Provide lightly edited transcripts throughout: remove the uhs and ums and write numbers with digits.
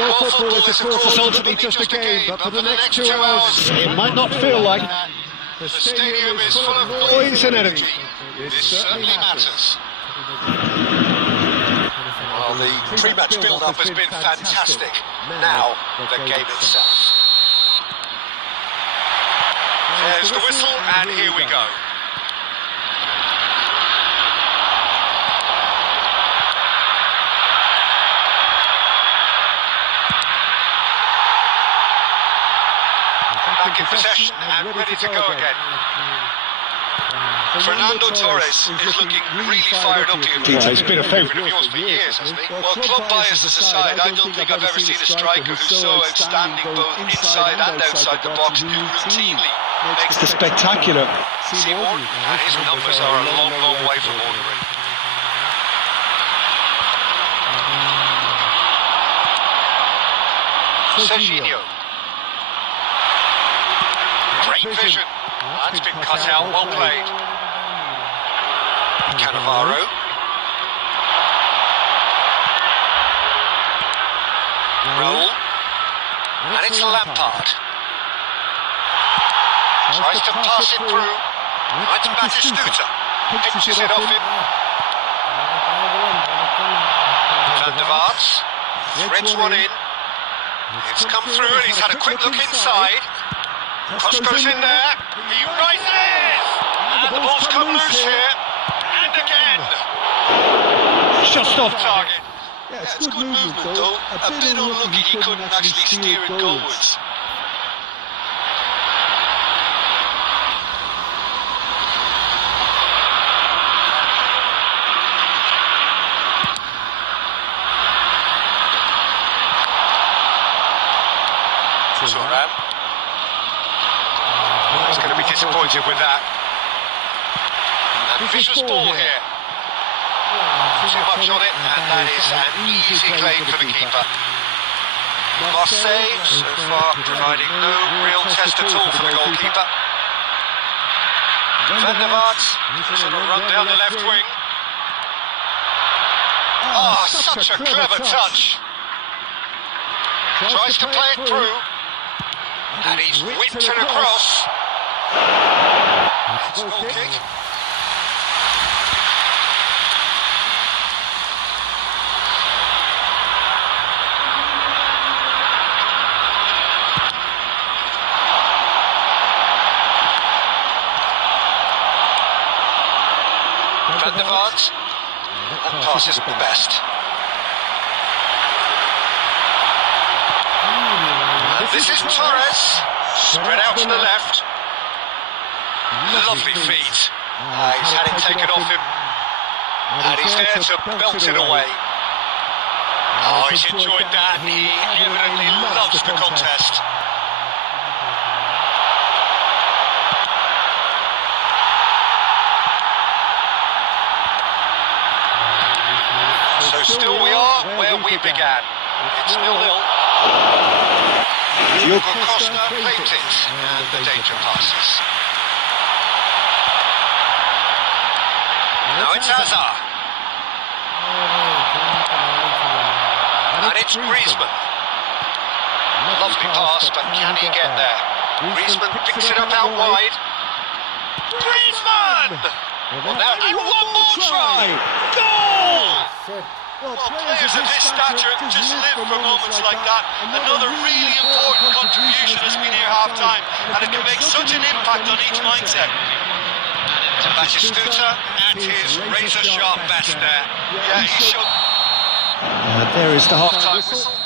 Well, football is, of course, ultimately just a game, but for the next 2 hours, it might not feel like. The stadium is full of noise and energy. This certainly matters. Well, the pre-match build-up has been fantastic. Now, the game itself. There's the whistle, and here we go. Back in possession and ready to go again. Fernando Torres is looking really fired up here. He's been a favourite of yours for years, hasn't he? Well, club biases aside, I don't think I've ever seen a striker who's so outstanding both inside and outside the box, who routinely makes the spectacular Seymour, and his numbers are a long, long way from ordinary. Serginho. Great vision. That's been cut out, well played. Cannavaro. Roll. And it's Lampard. Tries to pass it through. That's Batistuta. Pitches it off him. Van der Vaart. Threads one in. It's come through and he's had a quick look inside. Cross goes in there. He rises! And the The ball's come loose here. And again. Just off Target. Yeah, It's good movement though. A bit unlucky he couldn't actually steer it goalwards. Turan. He's going to be disappointed with that. And vicious ball here. Too much on it, and that is an easy claim for the keeper. Marseille, so far, providing no real test at all for the goalkeeper. Van der Vaart, just on a run down the left wing. Oh, such a clever touch. Tries to play it through. And he's whipped it across. It's a goal kick. Van der Vaart. That pass isn't the best. And this is Torres. Spread out to the left. Lovely feet. He's had it taken off him. And he's there to belt it away. Oh, he's enjoyed that. He evidently loves the contest. So still we are where we began. It's 0-0. Costa claims it, and the danger passes. Now it's Hazard. And it's Griezmann. Lovely pass, but can he get there? Griezmann picks it up out wide. Griezmann! Well, now, and one more try! Goal! Well, players of this stature just live for moments like that. Another really important contribution as we near half-time, and it can make such an impact on each mindset. Batistuta at his razor-sharp best there. Yeah, he showed... there is the half-time whistle.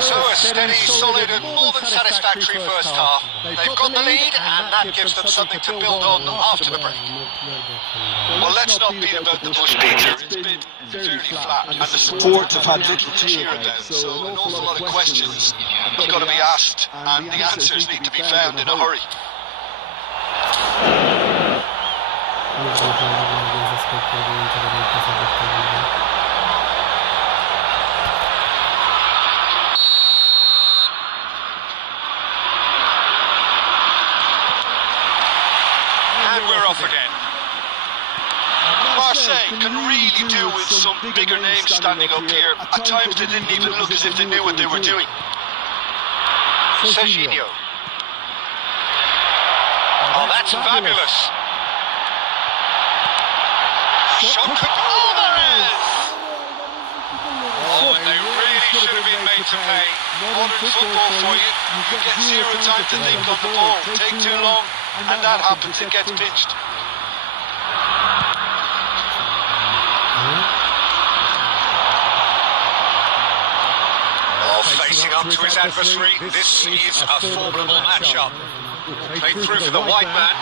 So a steady, solid and more than satisfactory first half. They've got the lead and that gives them something to build on after the break. Well, let's not beat about the bush, Peter. It's been fairly flat and the support have had little to cheer about, so an awful lot of questions have got to be asked and the answers need to be found in a hurry. And we're off again. Marseille can really do with some bigger names standing up here. At times they didn't even look as if they knew what they were doing. Serginho. Oh, that's fabulous. Shot. Oh, there is! Oh, they really should have been made to pay. Modern football for you. You get zero time to think on the ball. Take too long, and that happens. It gets pinched. Facing up to his adversary, this is a formidable matchup. Played through for the white man.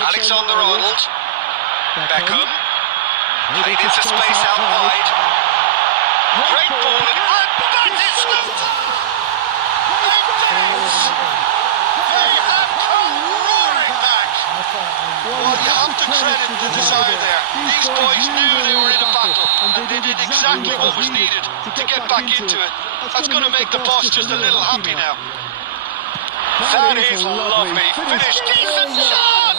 Alexander-Arnold. Beckham. Played into space out wide. Great ball in, and Batistuta! They have come roaring back. Well, you have to credit the desire there. These boys knew they were in a battle, and they did exactly what was needed to get back into it. That's going to make the boss just a little happy now. That is lovely. Finish, decent shot!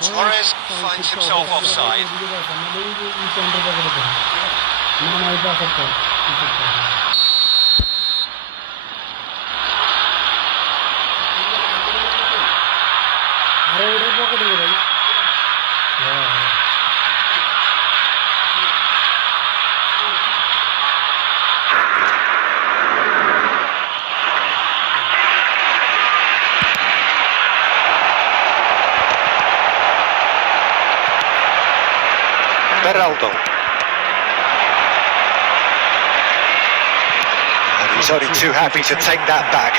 Torres finds himself offside. Beraldo. And he's only too happy to take that back.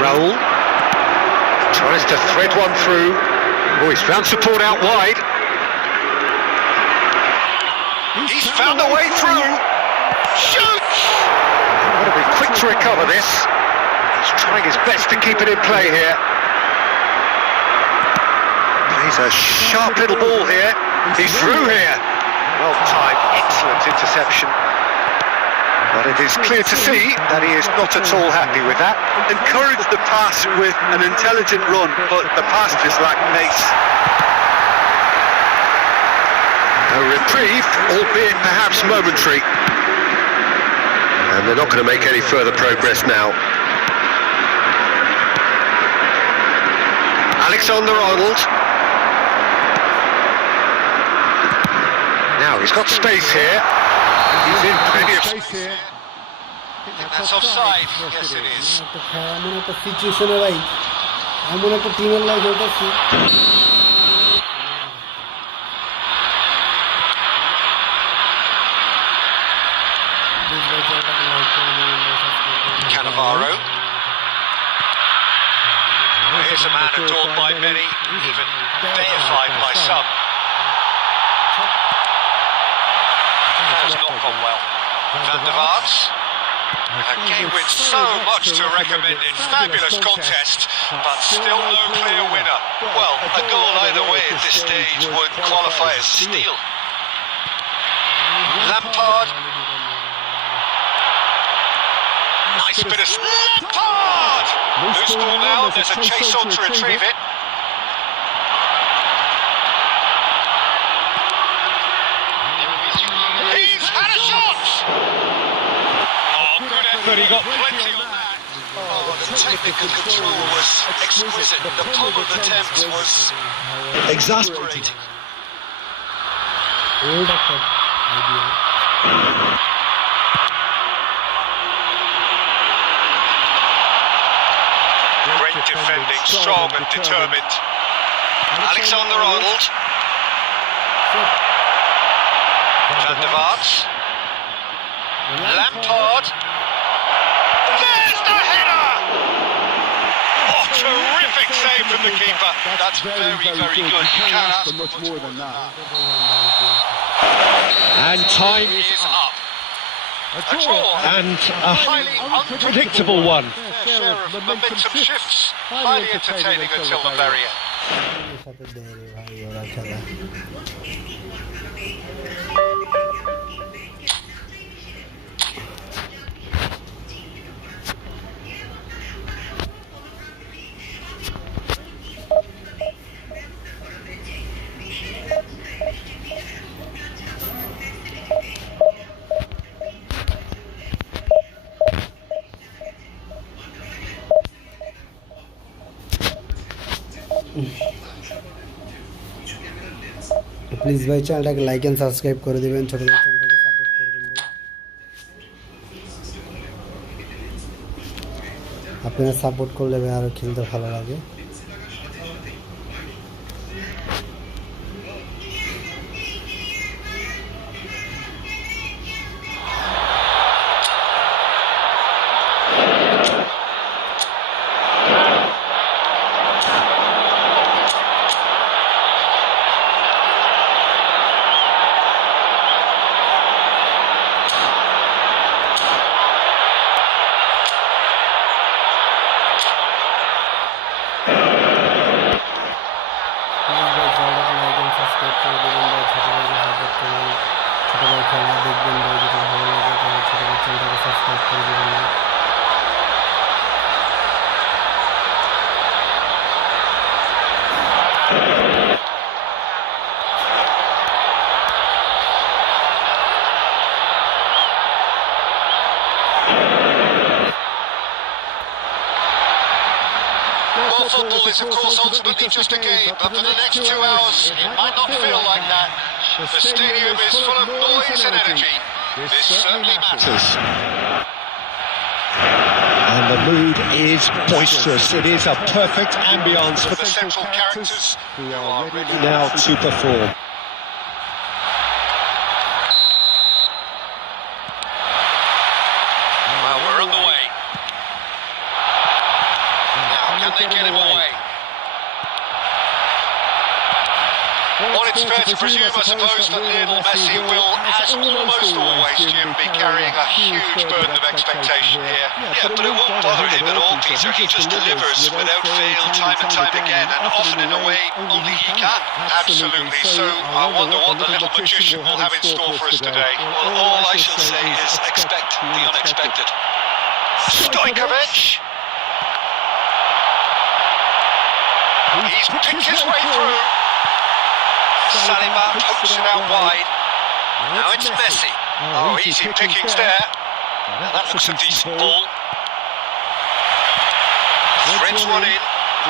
Raul tries to thread one through. Oh, he's found support out wide. He's found a way through. Shoots! Got to be quick to recover this. He's trying his best to keep it in play here. He's a sharp little ball here. He's through here. Well timed, excellent interception. But it is clear to see that he is not at all happy with that. Encouraged the pass with an intelligent run, but the pass just lacked pace. A reprieve, albeit perhaps momentary. And they're not going to make any further progress now. Alexander-Arnold. Now he's got space here. He's in plenty of space here. That's offside. Yes, it is. Cannavaro. Here's a man adored by many, even deified by some. Has not gone well. Van der Vaart. A game with so much to recommend it. Fabulous contest, but still no clear winner. Well, a goal either way at this stage would qualify as a steal. Lampard. Nice bit of Lampard! Loose ball now, there's a chase on to retrieve it. He's had a shot! Oh, good effort, he got plenty on that. Oh, the technical control was exquisite. The pull of the attempt was exasperating. Great defending, strong and determined. Alexander-Arnold. Van der Vaart. Lampard. There's the header! Oh, terrific save from the keeper. That's very, very good. You can't ask much more than that. And time Is up. A draw. and a highly unpredictable one. Share of momentum shifts. Highly entertaining until the very end. Please ভাই চ্যানেলটাকে like and subscribe করে দিবেন, ছোট ভাই চ্যানেলটাকে support করবেন ভাই। আপনারা সাপোর্ট করলে ভাই আরো খেলতে ভালো লাগে। Football is, of course, ultimately just a game, but for the next 2 hours, it might not feel like that. The stadium is full of noise and energy. This certainly matters. and the mood is boisterous. It is a perfect ambience for The central characters who are ready now to perform. Well, we're on the way. Now, can they get him away? Well, it's fair to presume, I suppose, that Lionel Messi will, as almost always, Jim, be carrying a huge burden of expectation here. Yeah, but it won't bother him at all, Peter. He just delivers without fail, time and time again, and often in a way only he can. Absolutely. So I wonder what the little magician will have in store for us today. Well, all I shall say is expect the unexpected. Stojkovic. He's picked his way through. Saliba pokes it out wide. Now it's Messi. Oh, easy pickings there. Now that looks a decent ball. Threads one in.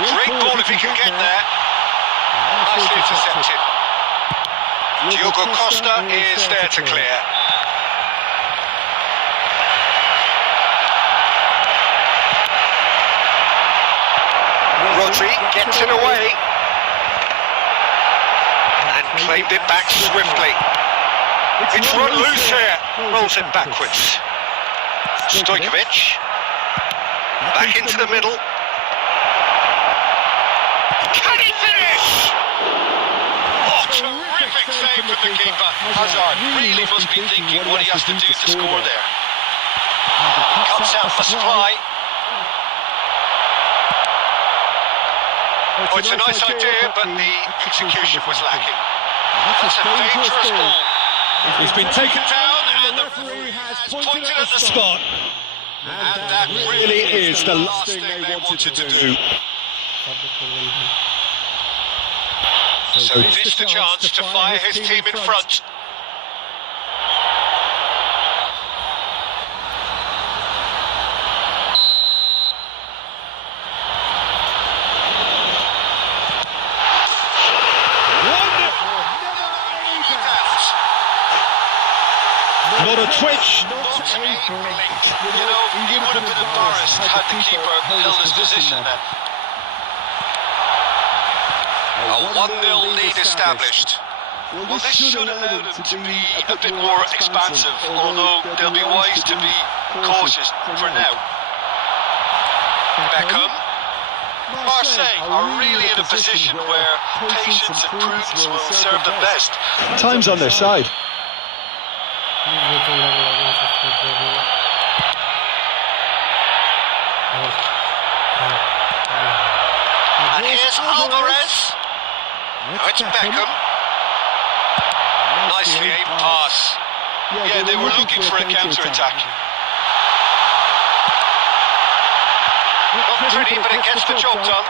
Great ball if he can get there. Nicely intercepted. Diogo Costa is there to clear. Rodri gets it away. And claimed it back swiftly. It's run loose here. Rolls it backwards. Stojkovic. Back into the middle. Can he finish? Oh, terrific save from the keeper. Hazard really must be thinking what he has to do to score there. Comes out for supply. Oh, it's a nice idea, but the execution was lacking. That's a dangerous ball. He's been taken down, and the referee has pointed at the spot. And that Really is the last thing they wanted to do. So missed the chance to fire his team in front. Not a twitch. Not a blink. You know, he would have been embarrassed had the keeper held his position then. A 1-0 lead established. Well, this should allow them to be a bit more expansive, although they'll be wise to be cautious for now. Beckham. Marseille are really in a position where patience and prudence will serve them best. Time's on their side. And here's Alvarez. Now it's Beckham. Nicely aimed pass. Yeah, they were looking for a counter-attack. Not pretty, but it gets the job done.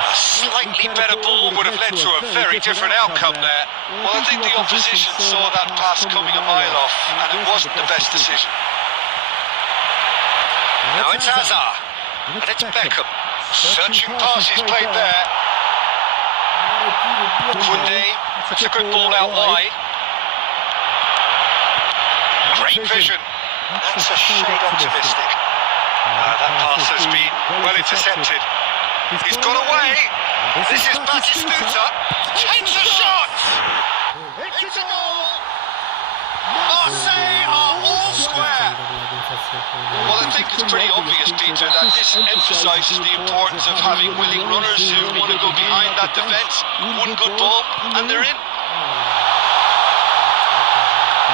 A slightly better ball would have led to a very different outcome there. Well, I think the opposition saw that pass coming a mile off, and it wasn't the best decision. Now it's Hazard. And it's Beckham. Searching pass he's played there. Koundé. That's a good ball out wide. Great vision. That's a shade optimistic. That pass has been well intercepted. He's got away. This is Batistuta. Takes a shot. It's a goal. Marseille are all square. Well, I think it's pretty obvious, Peter, that this emphasises the importance of having willing runners who want to go behind that defence. One good ball, and they're in.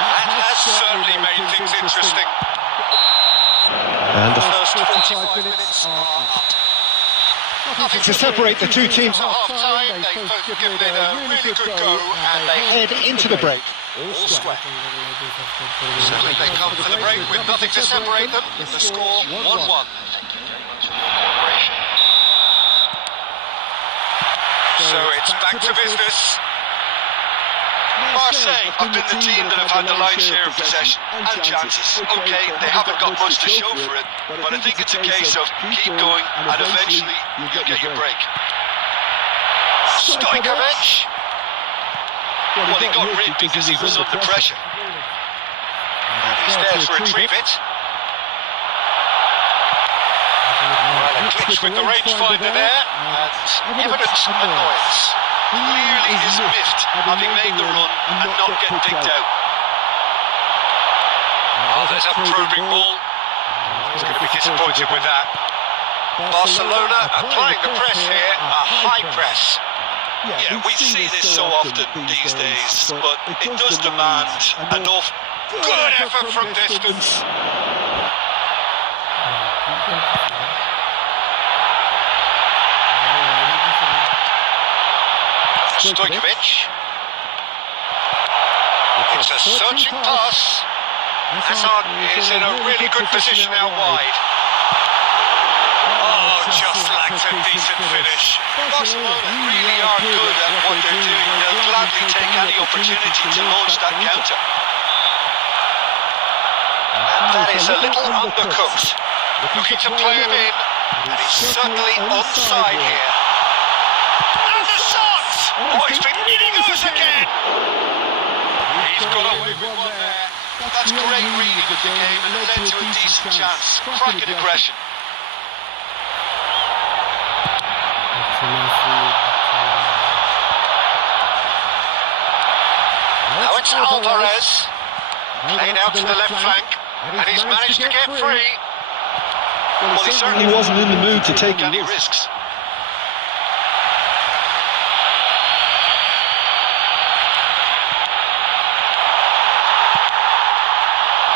That has certainly made things interesting. And the First 45 minutes are up. nothing to separate the two teams. At half-time, they've both given it a really good go, and they Head into the break. all square. So they come for the break with nothing to separate them. The score 1-1. So it's back to business. Marseille have been the team that have had the lion's share of possession and chances. Okay, they haven't got much to show for it, but I think it's a case of keep going and eventually you'll get your break. Stojkovic. Well, he got rid because he was under pressure. And he's there to retrieve it. Switch with the rangefinder there, and evidence annoyance. Clearly is miffed having made the run and not get digged out. Oh, there's a probing ball. He's going to be disappointed with that. Barcelona applying the press here, a high press. Yeah, we see this so often these days, but it does demand enough good effort from distance. Stojkovic. It's a searching pass. Hazard is in a really good position out wide. Oh, just lacked a decent finish. Barcelona really are good at what they're doing. They'll gladly take any opportunity to launch that counter. And that is a little undercooked. Looking to play him in, and he's certainly onside here. And the shot! Oh, he's been in goes again! He's got away with one there. That's great reading of the game and it led to a decent chance. Cracking aggression. Now it's Alvarez. Played out to the left flank. And he's managed to get free. Well, he certainly wasn't in the mood to take any risks.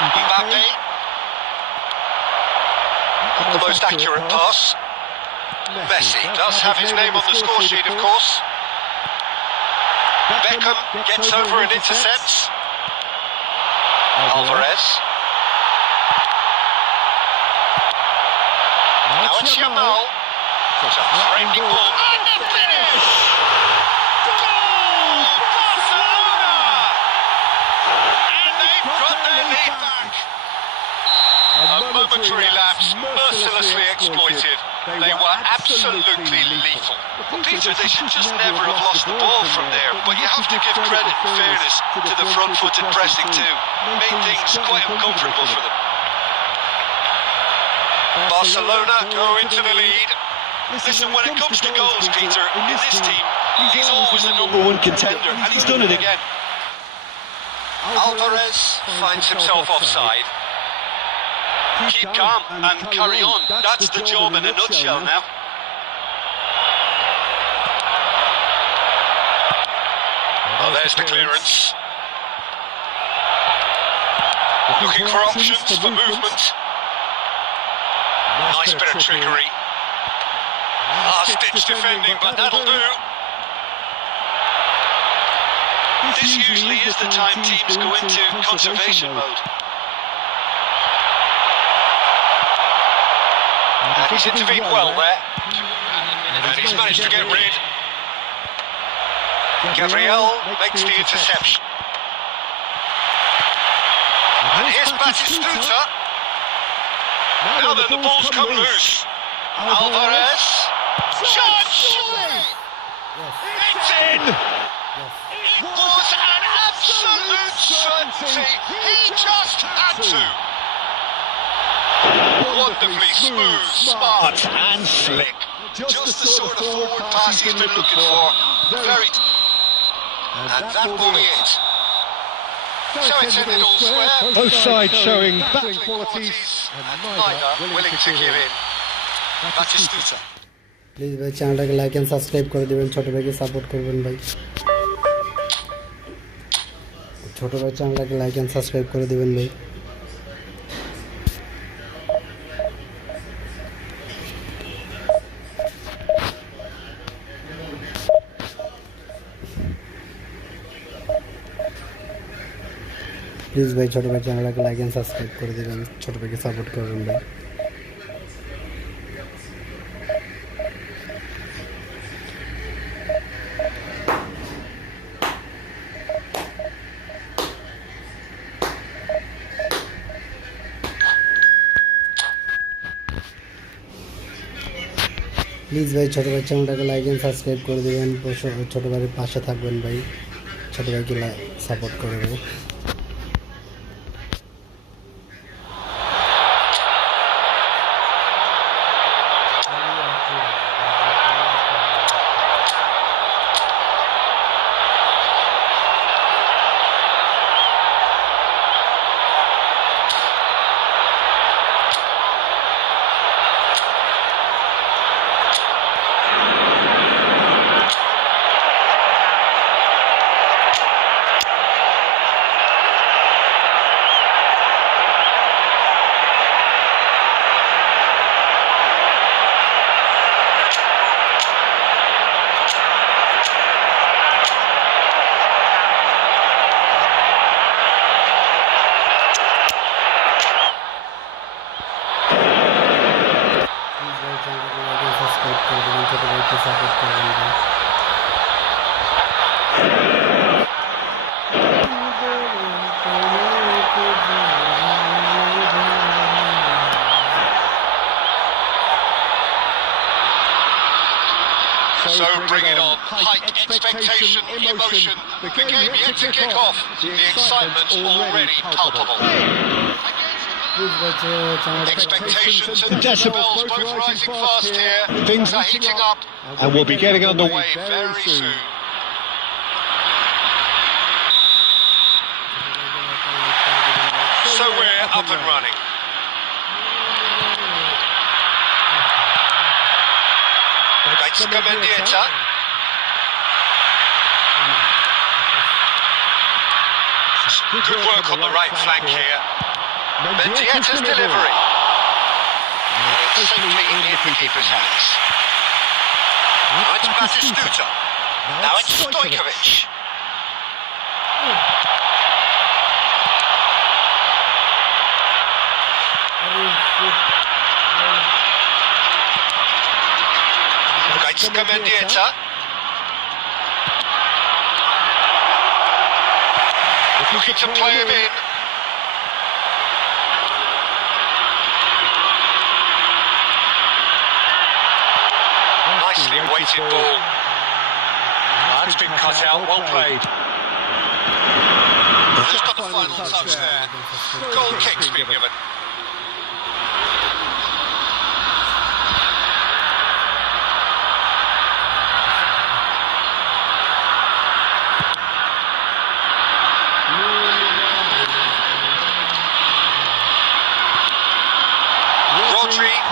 Mbappe. Not the most accurate pass. Messi does have his name on the score sheet, of course. Beckham gets over and intercepts. Alvarez. Now it's Yamal. It's a threatening ball. And the finish! Goal! Barcelona! And they've got their lead back. A momentary lapse, mercilessly exploited. They were absolutely lethal. Well, Peter, they should just never have lost the ball from there, but you have to give credit and fairness to the front-footed pressing too. Made things quite uncomfortable for them. Barcelona go into the lead. Listen, when it comes to goals, Peter, in this team, he's always the #1 contender, and he's done it again. Alvarez finds himself offside. Keep calm and carry on. That's the job in a nutshell now. Oh, there's the clearance. Looking for options for movement. Nice bit of trickery. Last-ditch defending, but that'll do. This usually is the time teams go into conservation mode. And he's intervened well there. And he's managed to get rid. Gabriel makes the interception. And here's Batistuta. Now then, the ball's come loose. Alvarez. Shot! It's in! It was an absolute certainty. He just had to. Wonderfully smooth, smart and slick. Just the sort of forward pass he's been looking for. Very... And that will be it. So it's ended all square. Both sides showing battling qualities and neither willing to give in. Batistuta. Please ভাই চ্যানেলটাকে like and subscribe করে দিবেন, ছোট ভাইকে support করবেন ভাই। ছোট ভাই চ্যানেলটাকে লাইক এন্ড সাবস্ক্রাইব করে দিবেন ভাই। প্লিজ ভাই ছোট ভাই চ্যানেলটাকে লাইক এন্ড সাবস্ক্রাইব করে দিবেন, ছোট ভাইকে সাপোর্ট করবেন ভাই। প্লিজ ভাই ছোট ভাই চ্যানেলটাকে লাইক এন্ড সাবস্ক্রাইব করে দেবেন, ছোট ভাইয়ের পাশে থাকবেন ভাই, ছোট ভাইকে সাপোর্ট করে ভাই। সাপোর্ট করবেন ভাই। So bring it on. Height, expectation, emotion. The game yet to kick off. The excitement's already palpable. Expectations and decibels both rising fast here. Things are heating up. And we'll be getting underway Very soon. So we're up and running. Mendieta. Good work on the right flank here. Mendieta's delivery. It's safely in the keeper's hands. Now it's Batistuta. Now it's Stojkovic. Mendieta. Looking to play him in. Nicely weighted ball. That's been cut out, well played. Who's got the final touch there? Goal kick's been given.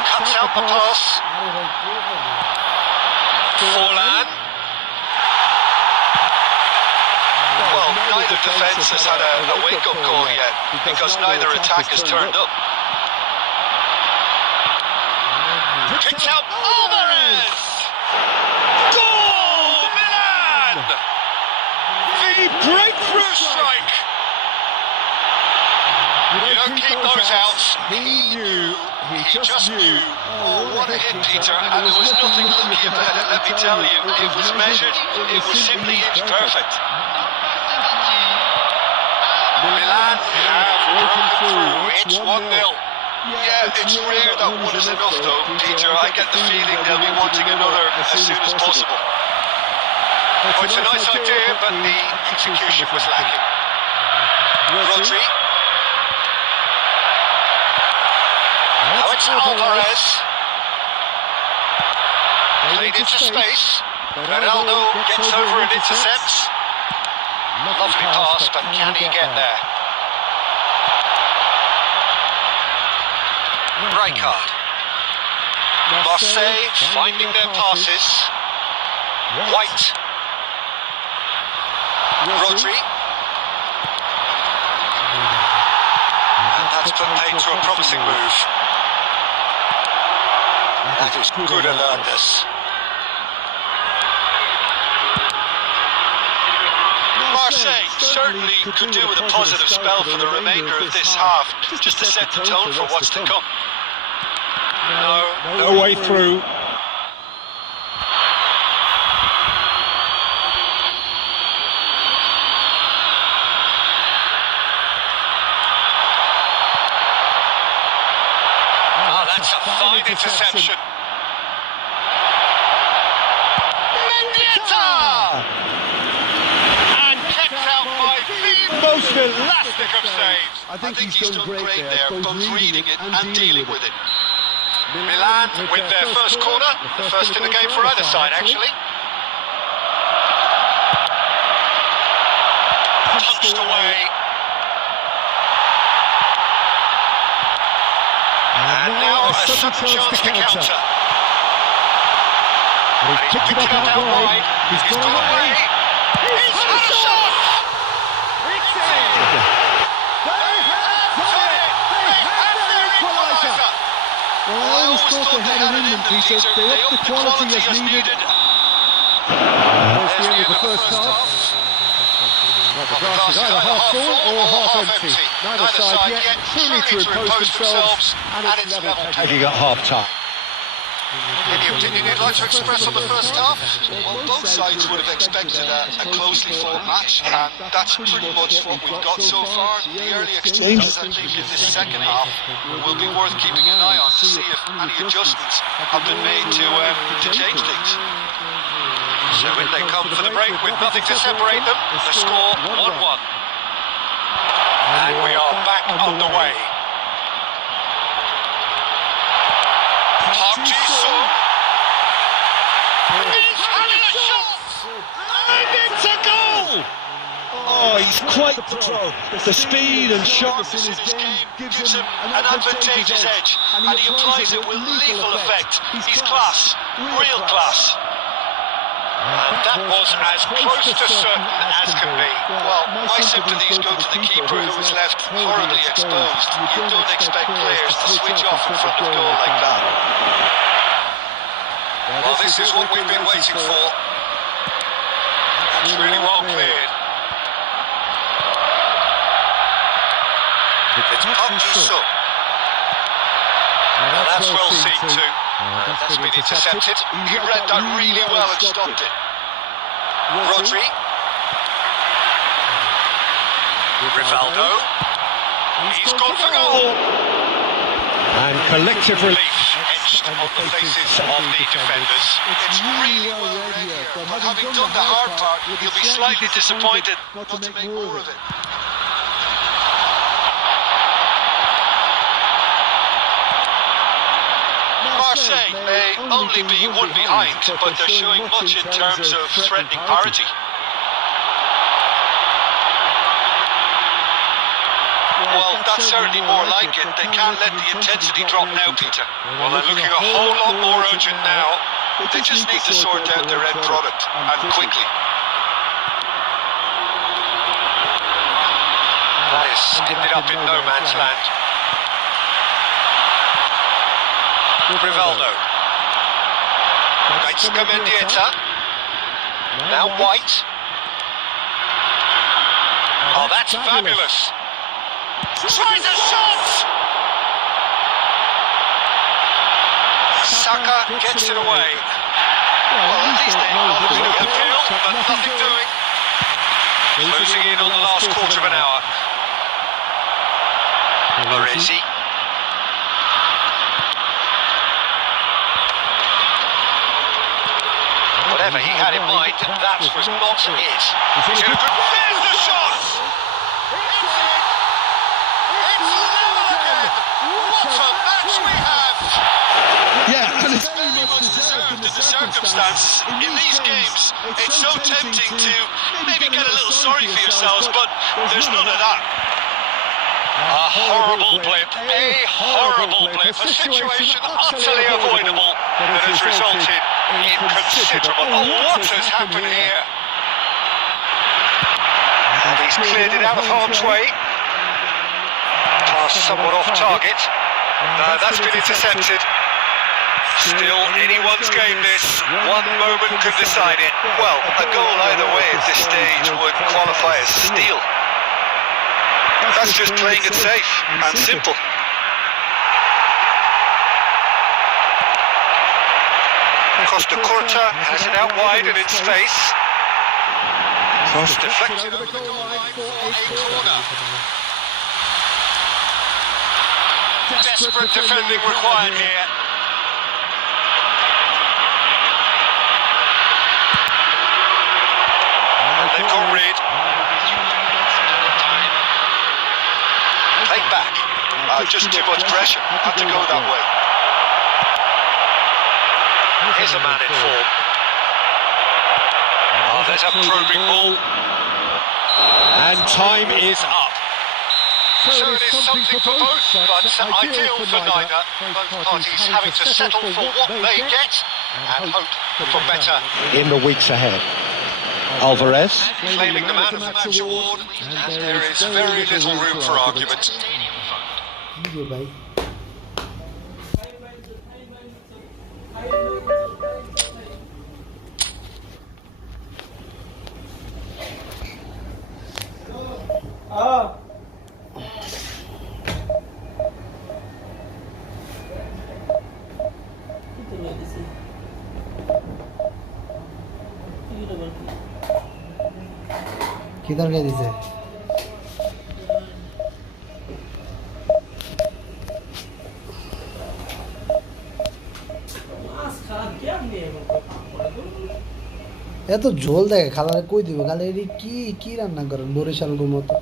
Cuts out the pass. Forlan. Well, neither defence has had a wake-up call yet because neither attack has turned up. Kicks out Alvarez. Goal, Milan! The breakthrough strike. You don't keep those outs. He knew. He just knew. Oh, what a hit, Peter. And there was nothing lucky about it, let me tell you. It was measured. It was simply inch perfect. Milan have broken through. It's 1-0. Yeah, it's rare that one is enough, though, Peter. I get the feeling they'll be wanting another as soon as possible. Oh, it's a nice idea, but the execution was lacking. Rodri. Now it's Alvarez. Played into space. Ronaldo gets over and intercepts. Lovely pass, but can he get there? Rijkaard. Marseille finding their passes. White. Rodri. And that's put paid to a promising move. That is good alertness. Marseille certainly could do with a positive spell for the remainder of this half, just to set the tone for what's to come. No way through. That's a fine interception. Mendieta! And kept out by the most elastic of saves. I think he's done great there, both reading it and dealing with it. Milan with their first corner, the first in the game for either side, actually. Punched away. And now a sudden chance to counter. And he's picked it up out wide. He's gone away. He's had a shot! It's in! They have done it! They have their equaliser! Well, I always thought they had an in them, Peter. They upped the quality as needed. That's the end of the first half. The glass is either half full or half empty. Neither side yet truly to impose themselves, and it's level taking at half time. Any opinion you'd like to express on the first half? Well, both sides would have expected a closely fought match, and that's pretty much what we've got so far. The early exchanges, I think, in this second half will be worth keeping an eye on to see if any adjustments have been made to change things. So in they come for the break with nothing to separate them. The score 1-1. And we are back underway. Park Ji-sung. He's having a shot! And it's a goal! Oh, he's quite the pro. The speed and sharpness in his game gives him an advantageous edge, and he applies it with lethal effect. He's class, real class. And that was as close to certain as can be. Well, my sympathies go to the keeper who was left horribly exposed. You don't expect players to switch off in front of goal like that. Well, this is what we've been waiting for. It's really well cleared. It's Park Ji-sung. Now that's well seen too. That's been intercepted. He read that really well and stopped it. Rodri. Rivaldo. He's gone for goal. and collective Relief etched on the faces of the defenders. It's really well read here, but having done the hard part, you'll be slightly disappointed not to make more of it. Marseille may only be one behind, but they're showing much in terms of threatening parity. Well, that's certainly more like it. They can't let the intensity drop now, Peter. Well, they're looking a whole lot more urgent now. They just need to sort out their end product, and quickly. That has ended up in no man's land. Rivaldo. Gaizka Mendieta. Now White. Oh, that's fabulous. Tries a shot! Saka gets it away. Well, at least they hold a bit of the kill, but nothing doing. Closing in on the last quarter of an hour. Baresi. Whatever he had in mind, that was not it. There's the shot! It's Lille again! What a match we have! Yeah, and it's Very much deserved in the circumstances. In these games, it's so tempting to maybe get a little sorry for yourselves, but there's none of that. A horrible blip, a situation utterly avoidable that has resulted in considerable. Oh, what has happened here? And he's cleared it out of harm's way. Pass somewhat off target. No, that's been intercepted. Still anyone's game this. One moment could decide it. Well, a goal either way at this stage would qualify as steal. That's just playing it safe and simple. Costa Curta has it out wide and in space. Cross deflected over the goal line for a corner. Desperate defending required here. And they've got rid. Take back. Just too much pressure. Had to go that way. Here's a man in form. Oh, there's a probing ball. and time is up. So it is something for both, but ideal for neither. Both parties having to settle for what they get and hope for better. In the weeks ahead. Alvarez. Claiming the man of the match award, and there is very little room for argument. কি তরকারি দিছে? এত ঝোল দেখে খালারে কই দিব, খালা এটি কি কি রান্না করেন বরিশাল গো মতো,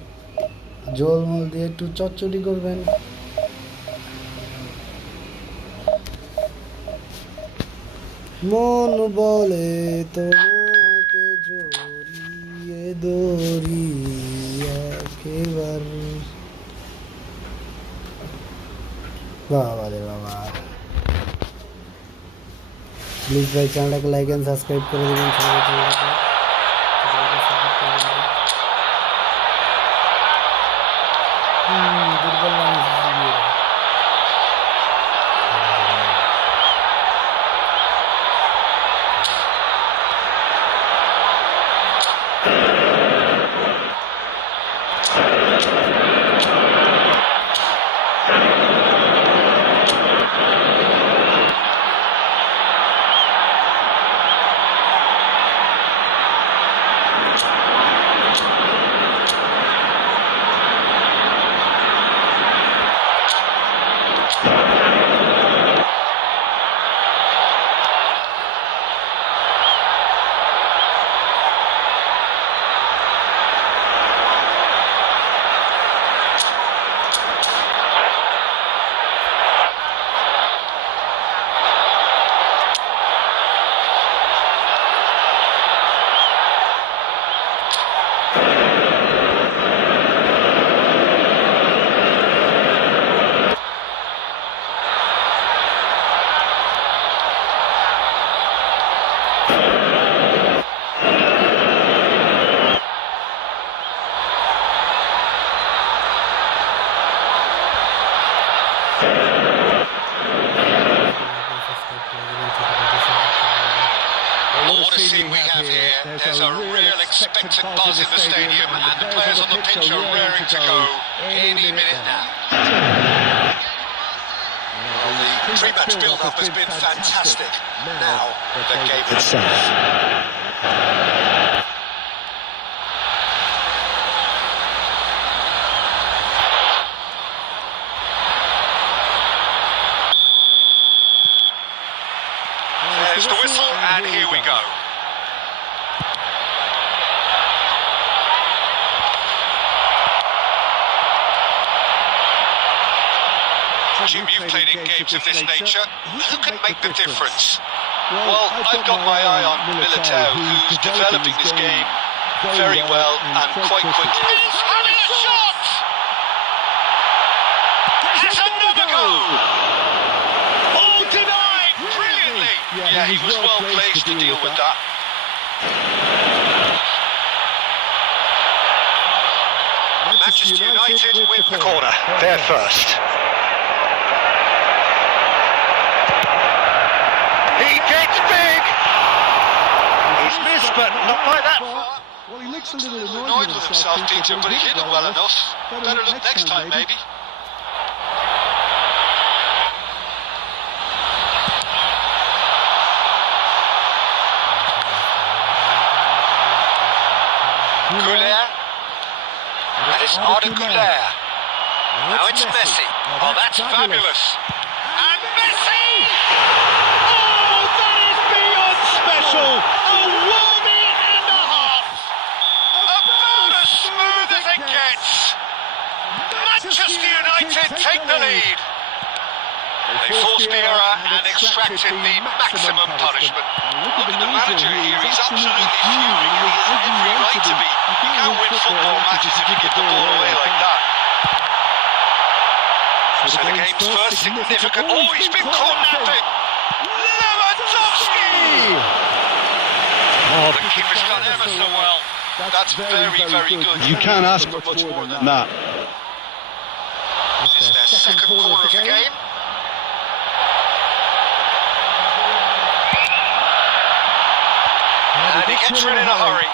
ঝোল মোল দিয়ে একটু চচ্চড়ি করবেন। মন বলে তোমাকে জড়িয়ে দড়ি একেবার। বাবা রে বাবা, প্লিজ ভাই চ্যানেলটাকে লাইক এন্ড সাবস্ক্রাইব করে দিবেন, সবাই চ্যানেলটাকে সাপোর্ট করে দিবেন। দুর্বল লাগছে। Scene we have here. There's a real expected buzz in the stadium, and the players on the pitch are raring to go any minute now. Well, the pre-match build-up has been fantastic. Now, the game itself. There's the whistle, and here we go. Jim, you've played in games of this nature. Who can make the difference? Well, I've got my eye on Militao, who's developing this game very well and quite quickly. He's having a shot! That's another goal! Oh, denied brilliantly! Yeah, he was well placed to deal with that. Manchester United with the corner. They're first. He gets big! He's missed, but not by that far. Well, he looks a little Annoyed with himself, Peter, but he hit it well enough. Better look next time, maybe. Goulet. And it's Arda Goulet. Now it's Messi. Oh, that's fabulous. And Messi! Oh, that is beyond special. A worthy and a half. About as smooth as it gets. Manchester United take the lead. They forced the error and extracted the maximum punishment. Look at the manager here, he's absolutely fuming. He has every right to be. You can't win football matches if you give the ball away like that. So the game's first significant... Oh, he's been caught napping! Lewandowski! Oh, the keeper's done ever so well. That's very, very good. You can't ask for much more than that. This is their second corner of the game. And he gets rid in a hurry.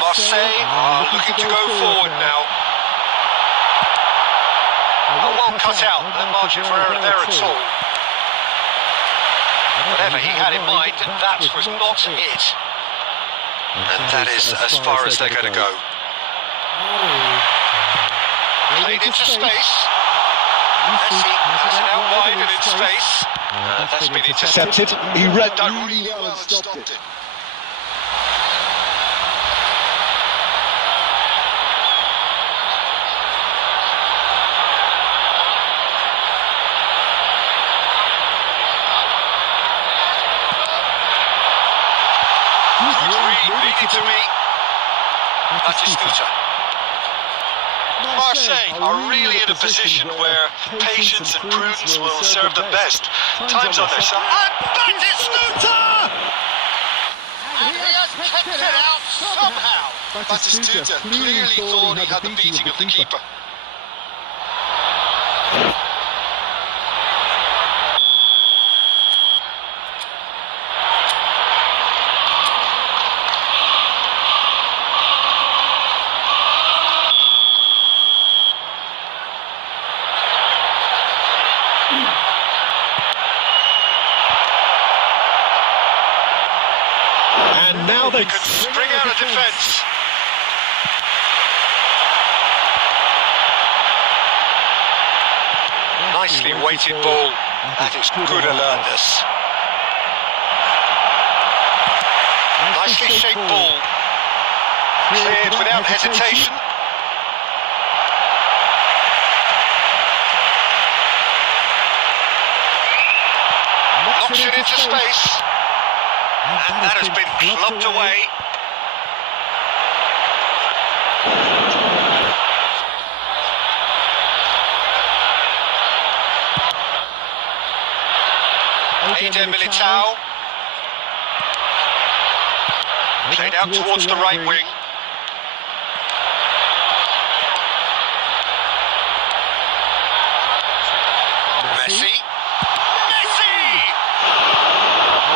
Marseille are looking to go forward now. Oh, well cut out, no margin for error there at all. Whatever he had in mind, that was not it. And that is as far as they're going to go. Played into space. Messi has it out wide and in space. That's been intercepted. He read that really well and stopped it. Lead to me. Batistuta. Marseille are really in a position where patience and prudence will serve them best. Time's on their side. And Batistuta! And he has kept it out somehow. Batistuta clearly thought he had the beating of the keeper. And now they can spring out of defence. Nicely weighted ball. That is good alertness. Nicely shaped ball. Cleared without hesitation. Knocks it into space. And that has been clubbed away. Eder Militao. Played out towards the right wing. Messi.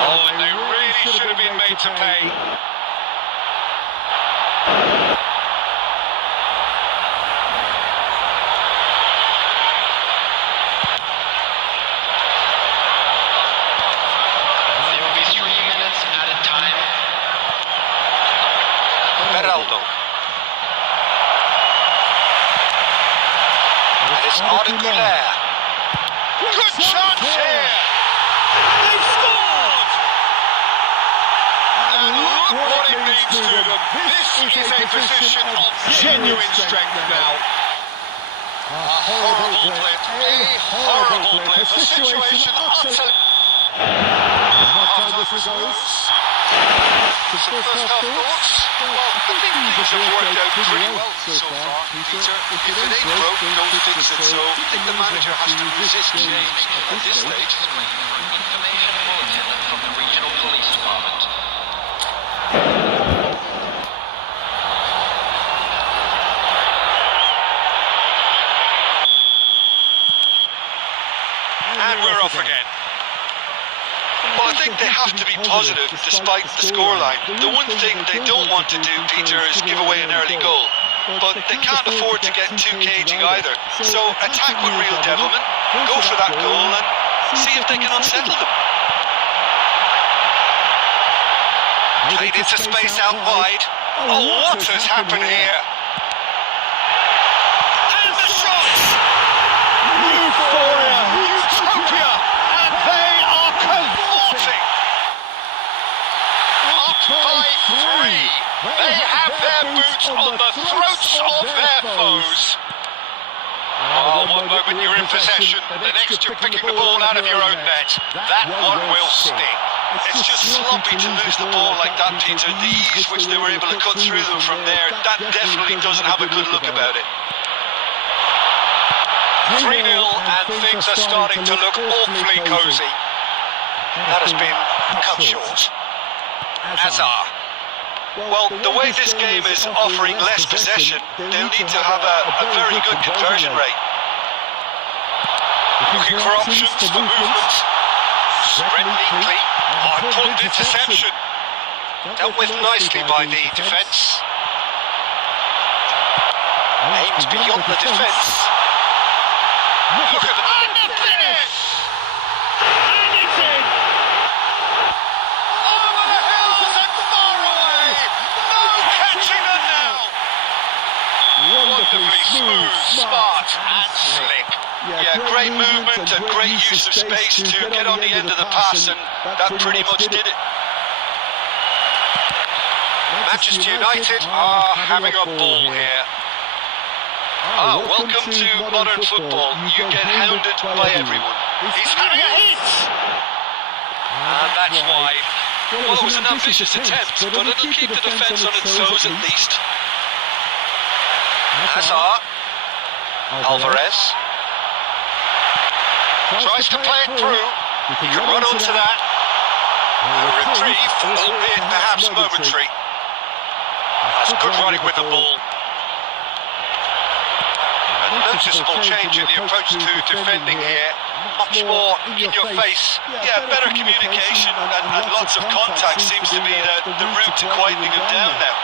Oh, and they really should have been made to pay. There will be 3 minutes at a time. Beraldo. And it's Arda Güler. Good chance here! They've scored! And look what it means to them. This is a position of genuine strength now. A horrible blip. A horrible blip. The situation utterly... Some first half thoughts? Well, I think things have worked out pretty well so far, Peter. If it ain't broke, don't fix it. So I think the manager has to resist change at this stage. Information bulletin from the regional police department. And we're off again. Well, I think they have to be positive despite the scoreline. The one thing they don't want to do, Peter, is give away an early goal. But they can't afford to get too cagey either. So attack with real devilment, go for that goal and see if they can unsettle them. Played into space out wide. Oh, what has happened here? And the shot! Euphoria! Utopia! And they are cavorting! Up by 3! They have their boots on the throats of their foes. Oh, one moment you're in possession, the next you're picking the ball out of your own net. That one will sting. It's just sloppy to lose the ball like that, Peter. The ease which they were able to cut through them from there, that definitely doesn't have a good look about it. 3-0 and things are starting to look awfully cosy. That has been cut short. Hazard. Well, the way this game is offering less possession, they'll need to have a very good conversion rate. Looking for options for movement. Spread neatly. Hard-pulled interception. Dealt with nicely by the defence. Aimed beyond the defence. Look at the finish! And it's in! Over the hills and far away! Smart and slick. Yeah, great movement and great use of space to get on the end of the pass, and that pretty much did it. Manchester United are having a ball here. Welcome to modern football. You get hounded by everyone. He's having a hit! And that's wide. Well, it was an ambitious attempt, but it'll keep the defence on its toes at least. Hazard. Alvarez. Tries to play it through. He can run onto that. A reprieve, albeit perhaps momentary. That's good running with the ball. A noticeable change in the approach to defending here. Much more in your face. Yeah, better communication and lots of contact seems to be the route to quieting him down now.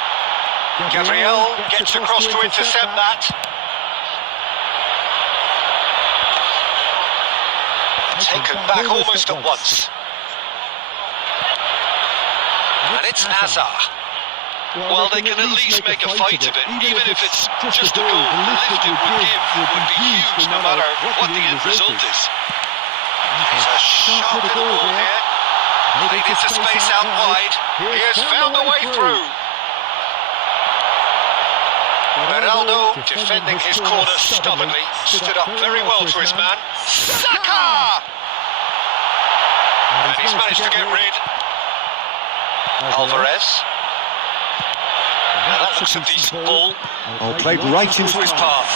Gabriel gets across to intercept that. Taken back almost at once. And it's Hazard. Well, they can at least make a fight of it, even if it's just a goal. The lift it would give would be huge, no matter what the end result is. He's a sharp little ball here. Played into space out wide. He has found a way through. Ronaldo defending his corner stubbornly. Stood up very well for his man. Saka! And he's managed to get rid. Alvarez. Now that looks a decent ball. Played right into his path.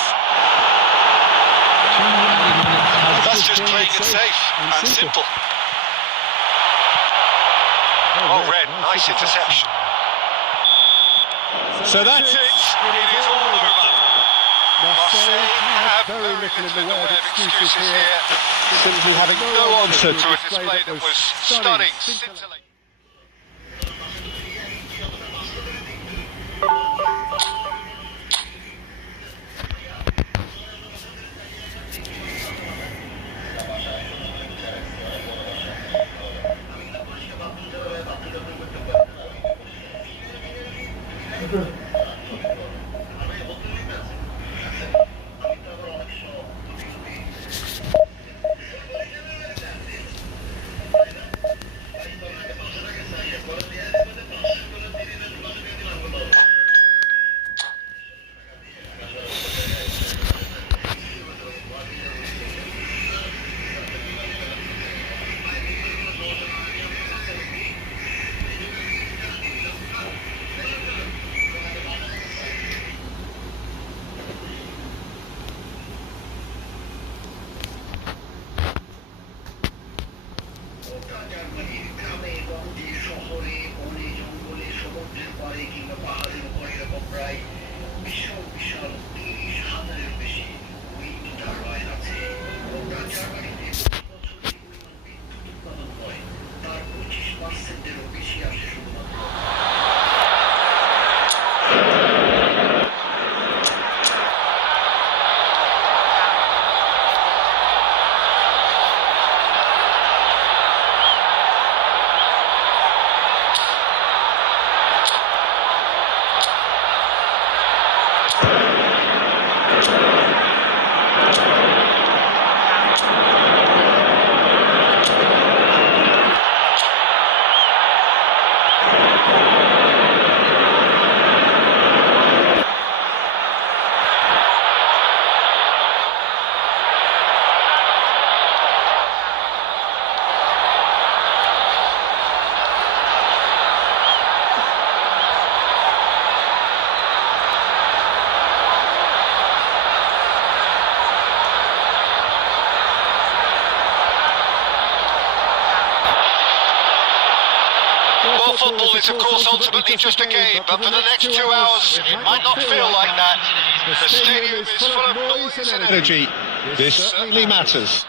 That's just playing it safe and simple. Oh, Red, nice interception. So that's it. It is all over. Marseille have very little in the way of excuses here. Simply having no answer to a display that was stunning, scintillating. Football is, of course, ultimately just a game, but for the next 2 hours, it might not feel like that. The stadium is full of noise and energy. This certainly matters.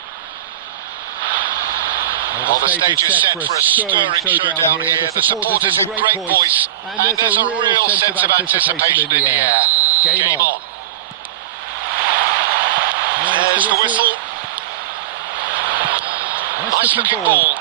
Well, the stage is set for a stirring showdown here. The supporters in great voice, and there's a real sense of anticipation in the air. Game on. There's the whistle. Nice looking ball.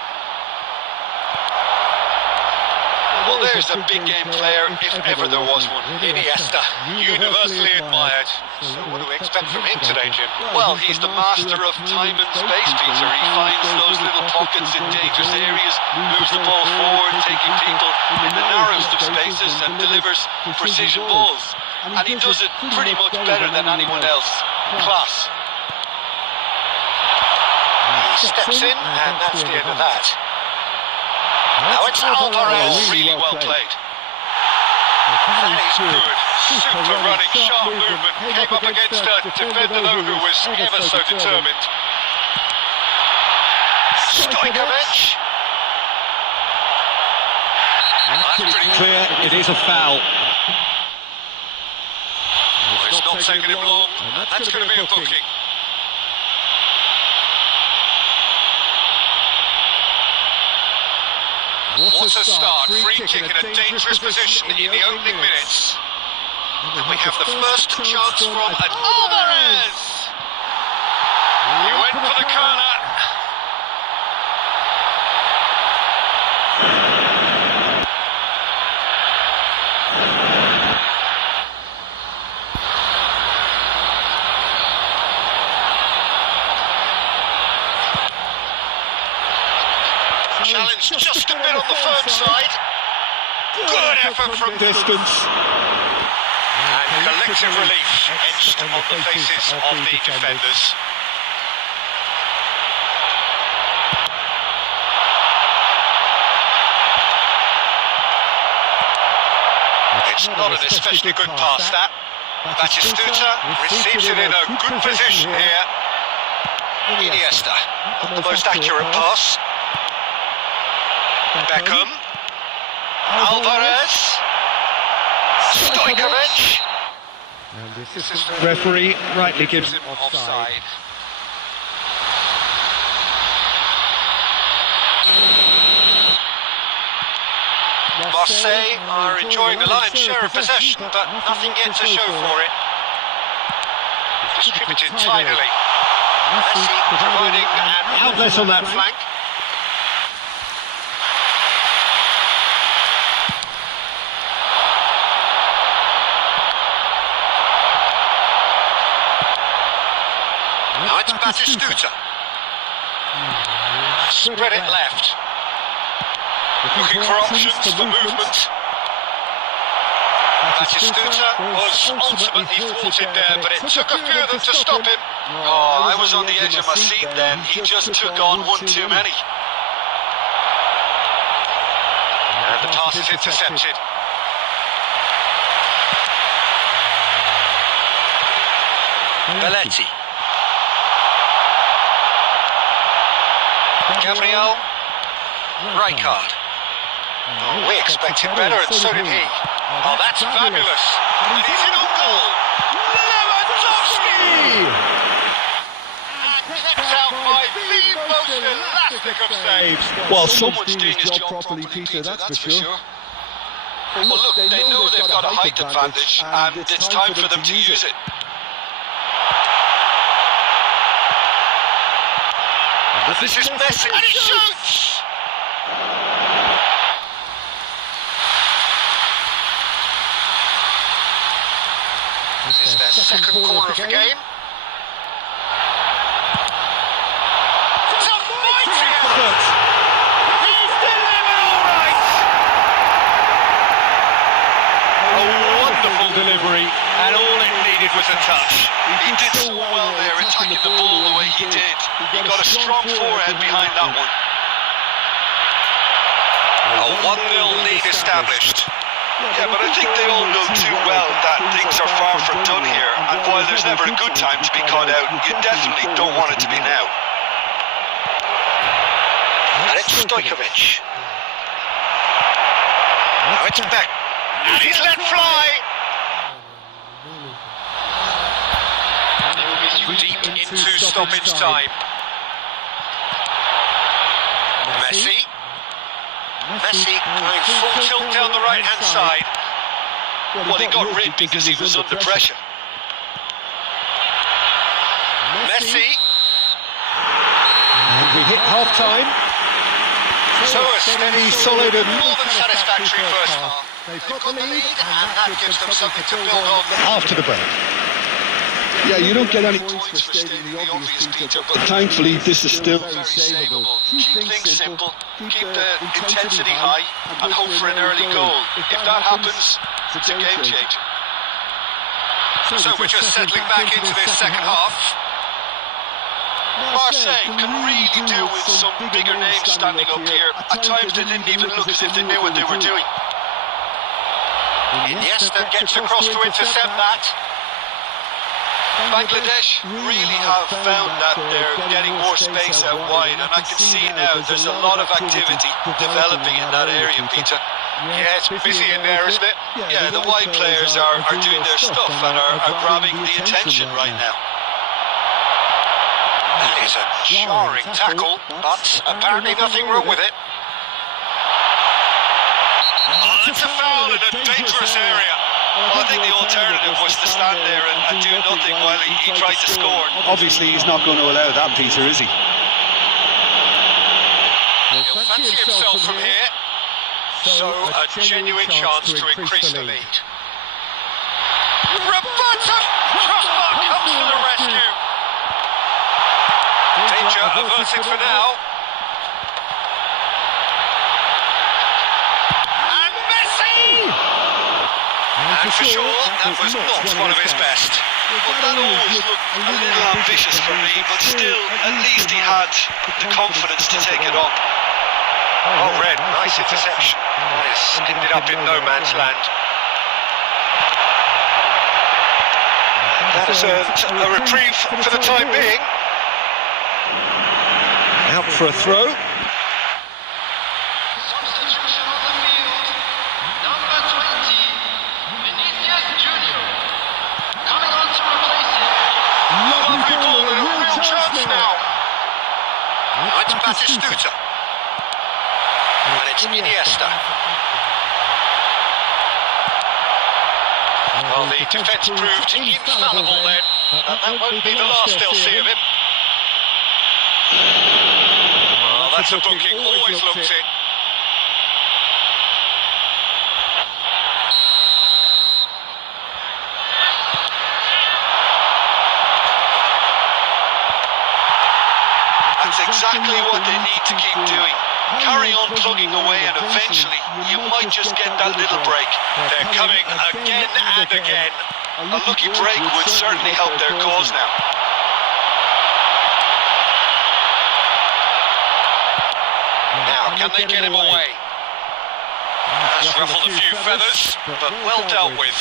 Well, there's a big game player, if ever there was one. Iniesta, universally admired. So what do we expect from him today, Jim? Well, he's the master of time and space, Peter. He finds those little pockets in dangerous areas, moves the ball forward, taking people in the narrowest of spaces and delivers precision balls. And he does it pretty much better than anyone else. Class. He steps in, and that's the end of that. Now it's Alvarez, really well played. That is good. Super running, sharp movement. Came up against a defender though who was ever so determined. Stojkovic. That's pretty Clear, it is a foul. Well, it's not taking him long. That's going to be a booking. What a start. Free kick in a dangerous position in the opening minutes. And we have the first chance from Alvarez. He went for the corner. Challenge just a bit on the firm side. Good effort from Distance. And collective relief etched on the faces of the defenders. It's not an especially good pass, that. Batistuta receives it in a good position here. Iniesta, not the most accurate pass. Beckham. Alvarez. Stojkovic. And this is referee rightly gives him Offside. Marseille are enjoying the lion's share of possession, but nothing yet to show for it. Distributed tidily. Messi providing an outlet on that flank. Now it's Batistuta. Spread it left. Looking for options for movement. Batistuta was ultimately thwarted there, but it took a few of them to stop him. Oh, I was on the edge of my seat then. He just took on one too many. And the pass is intercepted. Belletti. Gabriel. Rijkaard. Oh, we expected better, and so did he. Oh, that's fabulous. And he's in on goal. Lewandowski! And kept out by the most elastic of saves. Well, Someone's doing his job properly, Peter, that's for sure. Well, look, they know they've got a height advantage, and it's time for them to use it. This is Messi, and he shoots! This is their second corner of the game. It's a mighty effort! He's delivered all right! a wonderful delivery, and all it needed was a touch. He did so well there, attacking the ball the way he did. He got a strong forehand behind that one. A 1-0 lead established. Yeah, but I think they all know too well that things are far from done here, and while there's never a good time to be caught out, you definitely don't want it to be now. And it's Stojkovic. Now it's Beck. And he's let fly! Deep into stoppage time. Messi. Messi going full tilt down the right-hand side. Well, he got rid because he was under pressure. Messi. And we hit half-time. So a steady, solid and more than satisfactory first half. They've got the lead and that gives them something to build on After the break. Yeah, you don't get any points for stating the obvious, Peter, but Thankfully, this is still very savable. Keep things simple, keep the intensity high and hope for an early goal. If that happens, it's a game changer. So we're just settling back into this second half. Marseille can really do with some bigger names standing up here. At times they didn't even look as if they knew what they were doing. Iniesta gets across to intercept that. Bangladesh really have found that they're getting more space out wide, and I can see now there's a lot of activity developing in that area, Peter. Yeah, it's busy in there, isn't it? Yeah, the wide players are doing their stuff and are grabbing the attention right now. That is a jarring tackle, but apparently nothing wrong with it. Oh, that's a foul in a dangerous area. Well, I think the alternative was to stand there and do nothing while he tried to score. obviously he's not going to allow that, Peter, is he? He'll fancy himself from here. So a genuine chance to increase the lead. Roberto comes to the rescue. Danger averted for now. And Messi! And for sure, that was not one of his best. Well, that always looked a little ambitious for me, but still, at least he had the confidence to take it on. Oh, Red, nice interception. This ended up in no man's land. That's a reprieve for the time being. Out for a throw. Substitution on the field. Number 20, Vinicius Junior. Coming on to replace him. Lovely ball and a real chance now. Now it's Batistuta. And it's Iniesta. Well, the defence proved infallible then, and that won't be the last they'll see of him. Well, that's a booking, always looks it. That's exactly what they need to keep doing. Carry on plugging away and eventually you might just get that little break. They're coming again and again. A lucky break would certainly help their cause now. Now, can they get him away? Has ruffled a few feathers, but well dealt with.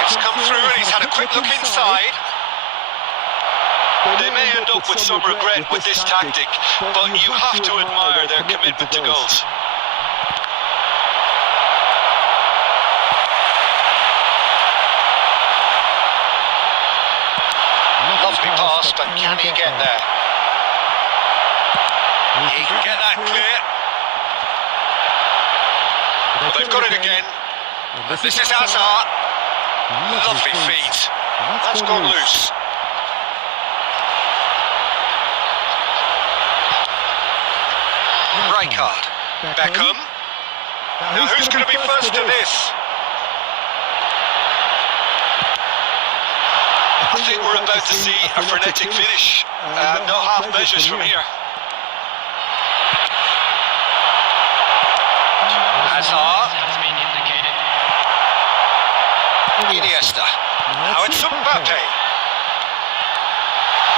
It's come through and he's had a quick look inside. They may end up with some regret with this tactic, but you have to admire their commitment to goals. Lovely pass, but can he get there? He can get that clear. Well, they've got it again. This is Hazard. Lovely feet. That's gone loose. Rijkaard. Beckham. Now who's going to be first to this? I think we're about to see a frenetic finish. No half measures from here. Hazard. Iniesta. Now it's Mbappe.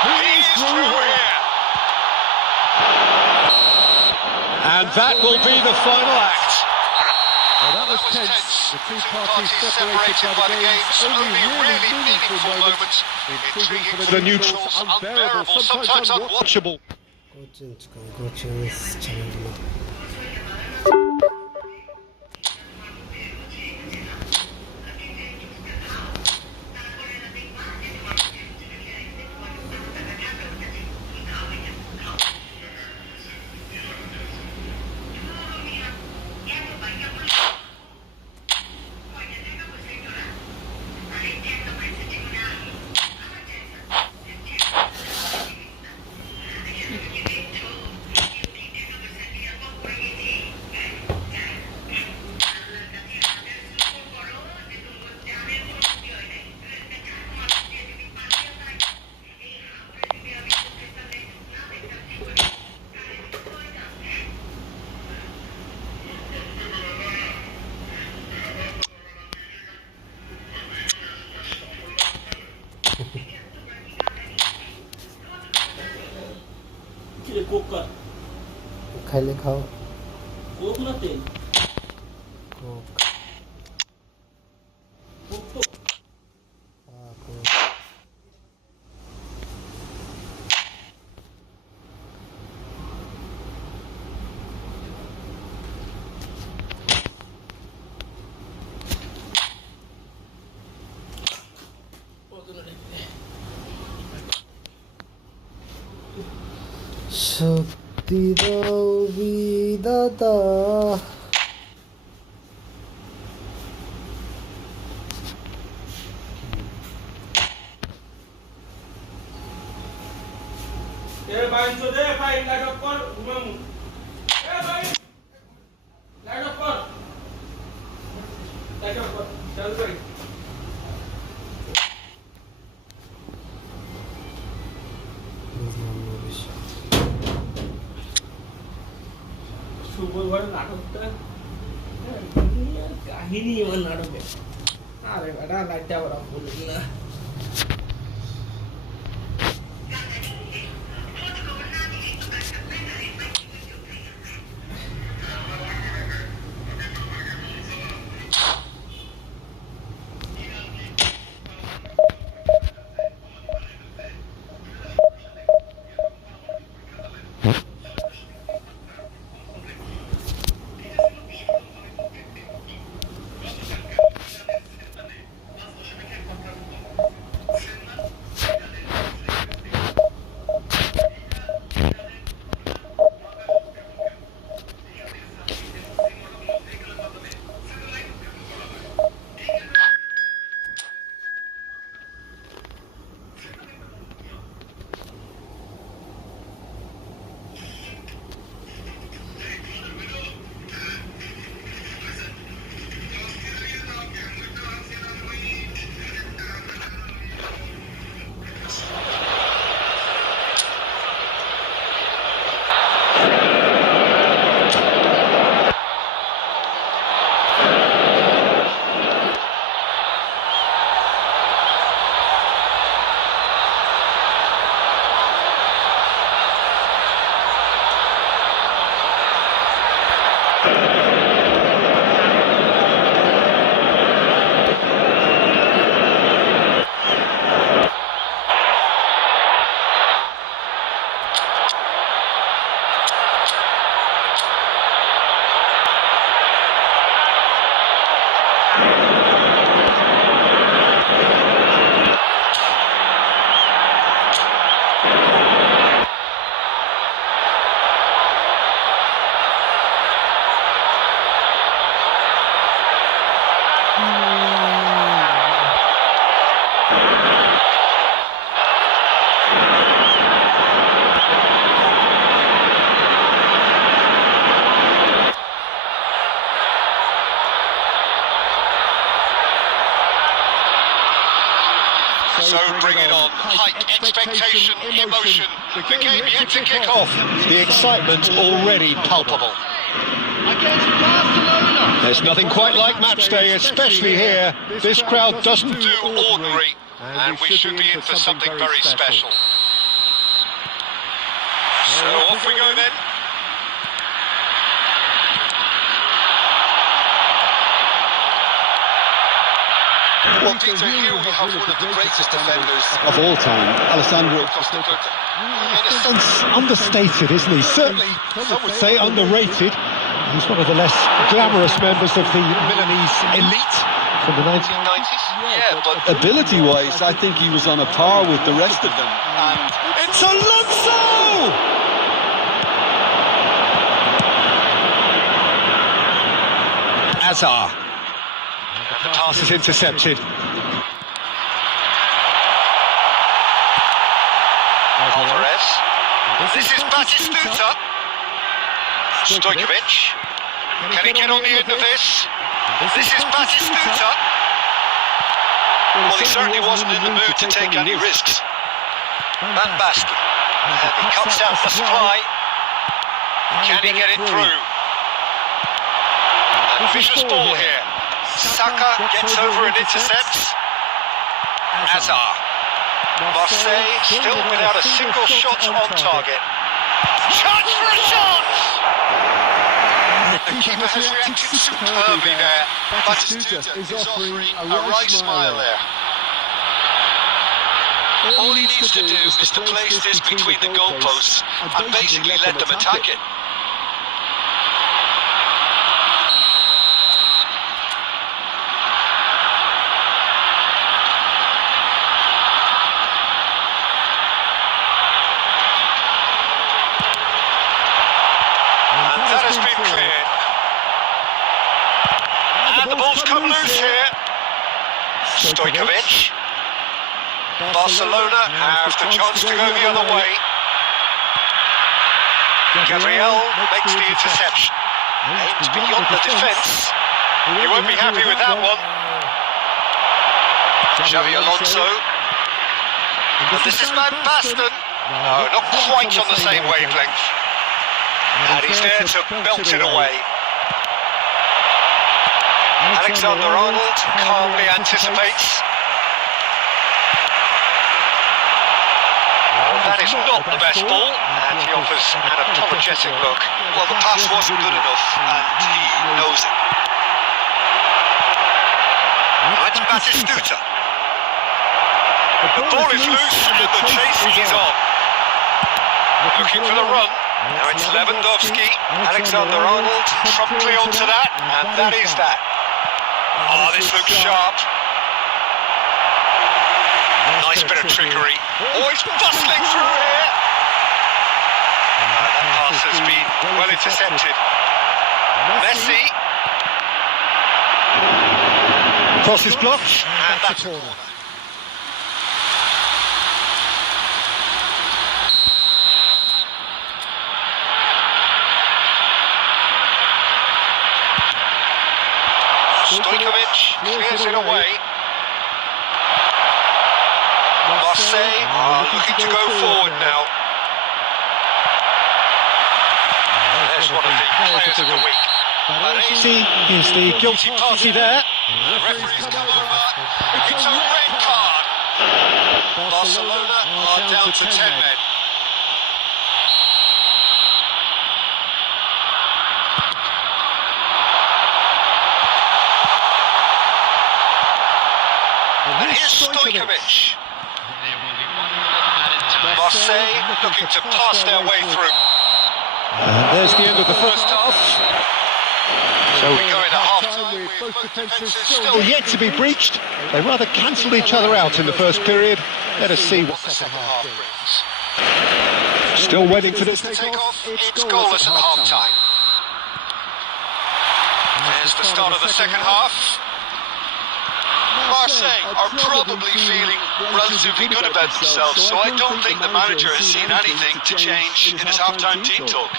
He's through here. And that will be the final act. Well, that was tense. The two parties separated by the game. Some only really meaningful moments. Intriguing for the neutrals, unbearable, sometimes unwatchable. খাইলে খাও Coke না তেল Coke Coke তো Coke শক্তি দাও বিধাতা ए भाई जो दे भाई लाइट ऑफ कर घुमामु ए भाई लाइट ऑफ कर चल भाई শুক্রবার নাটকটা কাহিনী আমার নাটকে আরে বেটা লাইটটা বড় বলিস না So bring it on. Height, expectation, emotion. The game yet to kick off. The excitement already palpable. Against Barcelona. There's nothing quite like match day, especially here. This crowd doesn't do ordinary, and we should be in for something very special. So off we go then. Well, Peter, here we have one of the greatest defenders Of all time, Alessandro. Costa Curta. In a sense, It's understated, isn't he? Certainly, some would say underrated. He's one of the less glamorous members of the Milanese elite from the 1990s. Yeah, but Ability-wise, I think he was on a par with the rest of them. And It's Alonso! Azar. And the pass is intercepted. Alvarez. This is Batistuta. Stojkovic. Can he get on the end of this? This is Batistuta. Well, he certainly wasn't in the mood to take any risks. Van Basten. And he cuts out the supply. Can he get it through? And vicious ball here. Saka gets over and intercepts. Azar. Marseille still without a single shot on target. Chance for a shot! The keeper has reacted superbly there. Batistuta is offering a wry smile there. All he needs to do is to place this between the goalposts and basically let them attack it. And that has been cleared. And the ball's come loose here. Stojkovic. Barcelona have the chance to go the other way. Gabriel makes the interception. Aims beyond the defence. He won't be happy with that one. Xavi Alonso. And this is Van Basten. No, not quite on the same wavelength. And he's there to belt it away. Alexander-Arnold calmly anticipates. That is not the best ball, and he offers an apologetic look. Well, the pass wasn't good enough, and he knows it. Now it's Batistuta. The ball is loose, and the chase is on. Looking for the run. Now it's Lewandowski. Alexander-Arnold promptly onto that, and that is that. Oh, this looks sharp. Nice bit of trickery. Oh, he's bustling through here. That pass has been well intercepted. Messi. Cross is blocked. And that's a corner. Stojkovic clears it away. Marseille are looking to go forward now. There's one of the players of the week. See, here's the guilty party there. The referee's come over. It's a red card. Barcelona are down to 10 men. And here's Stojkovic. Marseille looking to pass their way through. And there's the end of the first half. So we go into half-time with both defences still Yet to be breached. They rather cancelled each other out in the first period. Let us see what the second half brings. Still waiting for this To take off, it's goalless at half-time. There's the start of the second half. Marseille are probably feeling relatively good about themselves, so I don't think the manager has seen anything to change in his half-time team talk.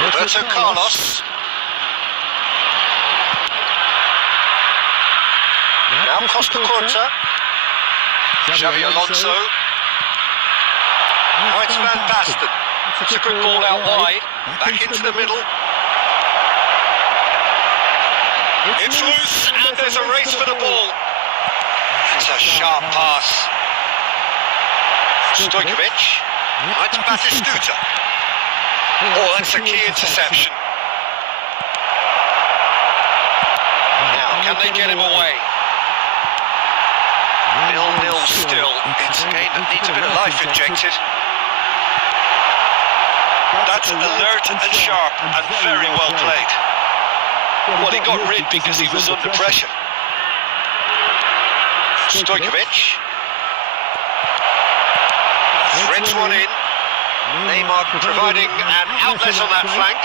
Roberto Carlos. Now Costa Curta. Xavi Alonso. Now it's Van Basten. It's a good ball out wide. Back into the middle. It's loose and there's a race for the ball. It's a sharp pass. Stojkovic. Now it's Batistuta. Oh, that's a key interception. Now, can they get him away? 0-0 still. It's a game that needs a bit of life injected. That's alert and sharp and very well played. Well, he got rid because he was under pressure. Stojkovic. Threads one in. Neymar providing an outlet on that flank.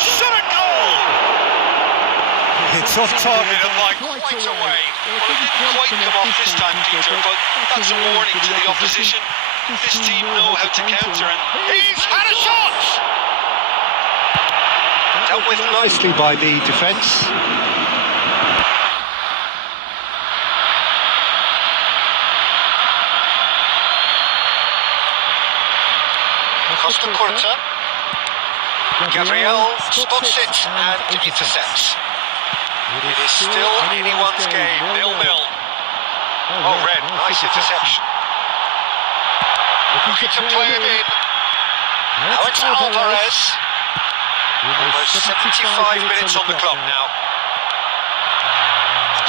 Shot a goal! It's off target. Quite away. Well, it didn't quite come off this time, Peter, but that's a warning to the opposition. This team know how to counter, and he's had a shot! Dealt with nicely by the defence. Costa Curta. Gabriel spots it and intercepts. It is still anyone's game, 0-0. Oh, Red, nice interception. Looking to play it in. Now it's Alvarez. Almost 75 minutes on the clock now.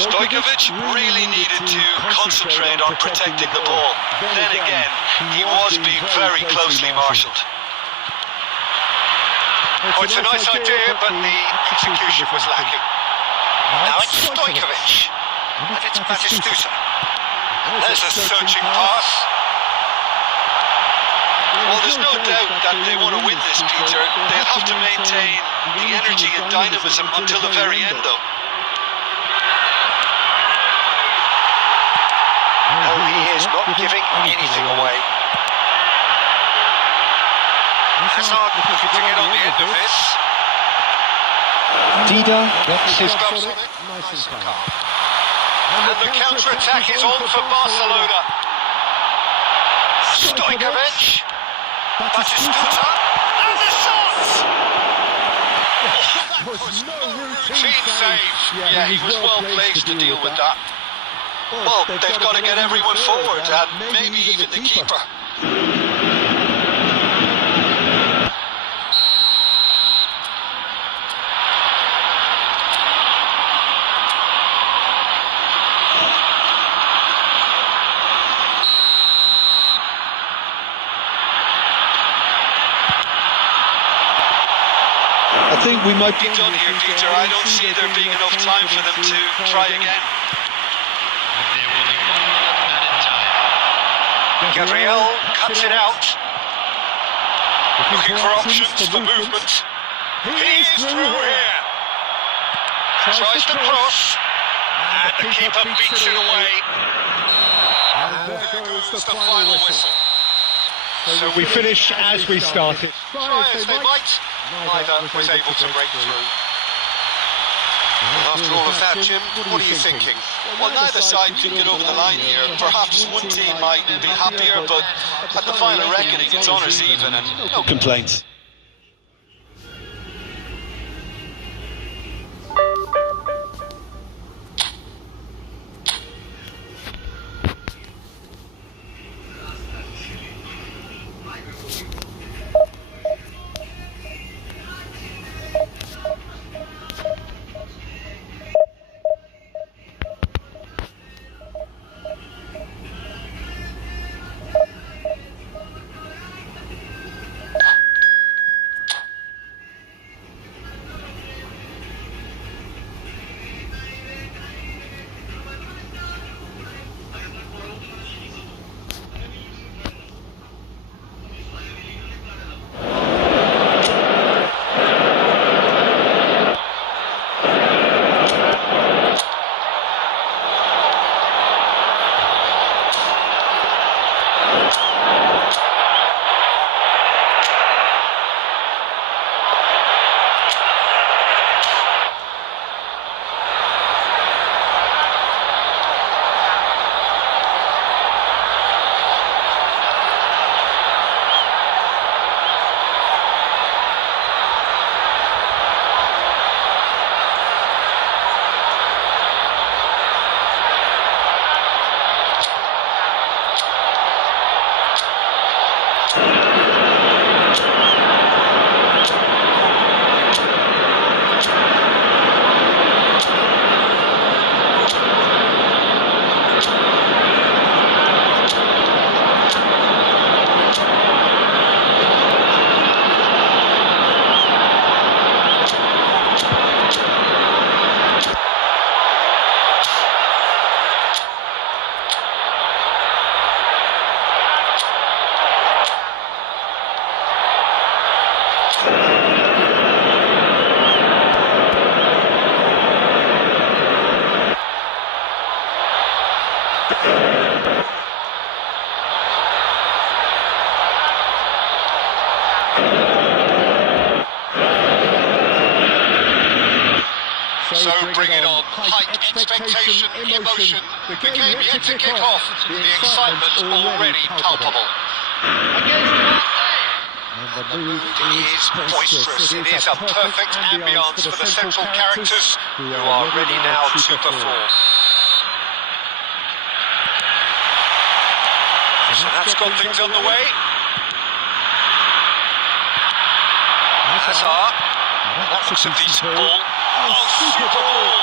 Stojkovic really needed to concentrate on protecting the ball. Then again, he was being very closely marshalled. Oh, it's a nice idea, but the execution was lacking. Now it's Stojkovic. And it's Batistuta. There's a searching pass. Well, there's no doubt that they want to win this, Peter. They'll have to maintain the energy and dynamism until the very end, though. Oh, he is not giving anything away. Hazard looking to get on the end of this. Dida gets his Stops on it. Nice and calm. And the counter-attack is on for Barcelona. Stojkovic. Batistuta. And the shot! Routine save. Yeah, he was well placed to deal with that. Well, they've got to get everyone forward, and maybe even the keeper. I think we might Be done here, Peter. I don't see there being enough time for them to try again. There will be 1 minute added time. Gabriel cuts it out. Looking for options for movement. He is through here. Tries the cross. And the keeper beats it away. And there goes the final whistle. So we finish as we started. Try as they might, neither was able to break through. Well, after all of that, Jim, what are you thinking? Well, neither side can get over the line here. Perhaps one team might be happier, but at the final reckoning, it's honours even and no complaints. So bring it on. Height, expectation, emotion. The game yet to kick off. The excitement already palpable. Against Marseille. The mood is boisterous. It is a perfect ambience for the central characters who are ready now to perform. So that's got things underway. Hazard. That looks a decent ball. Oh, super ball!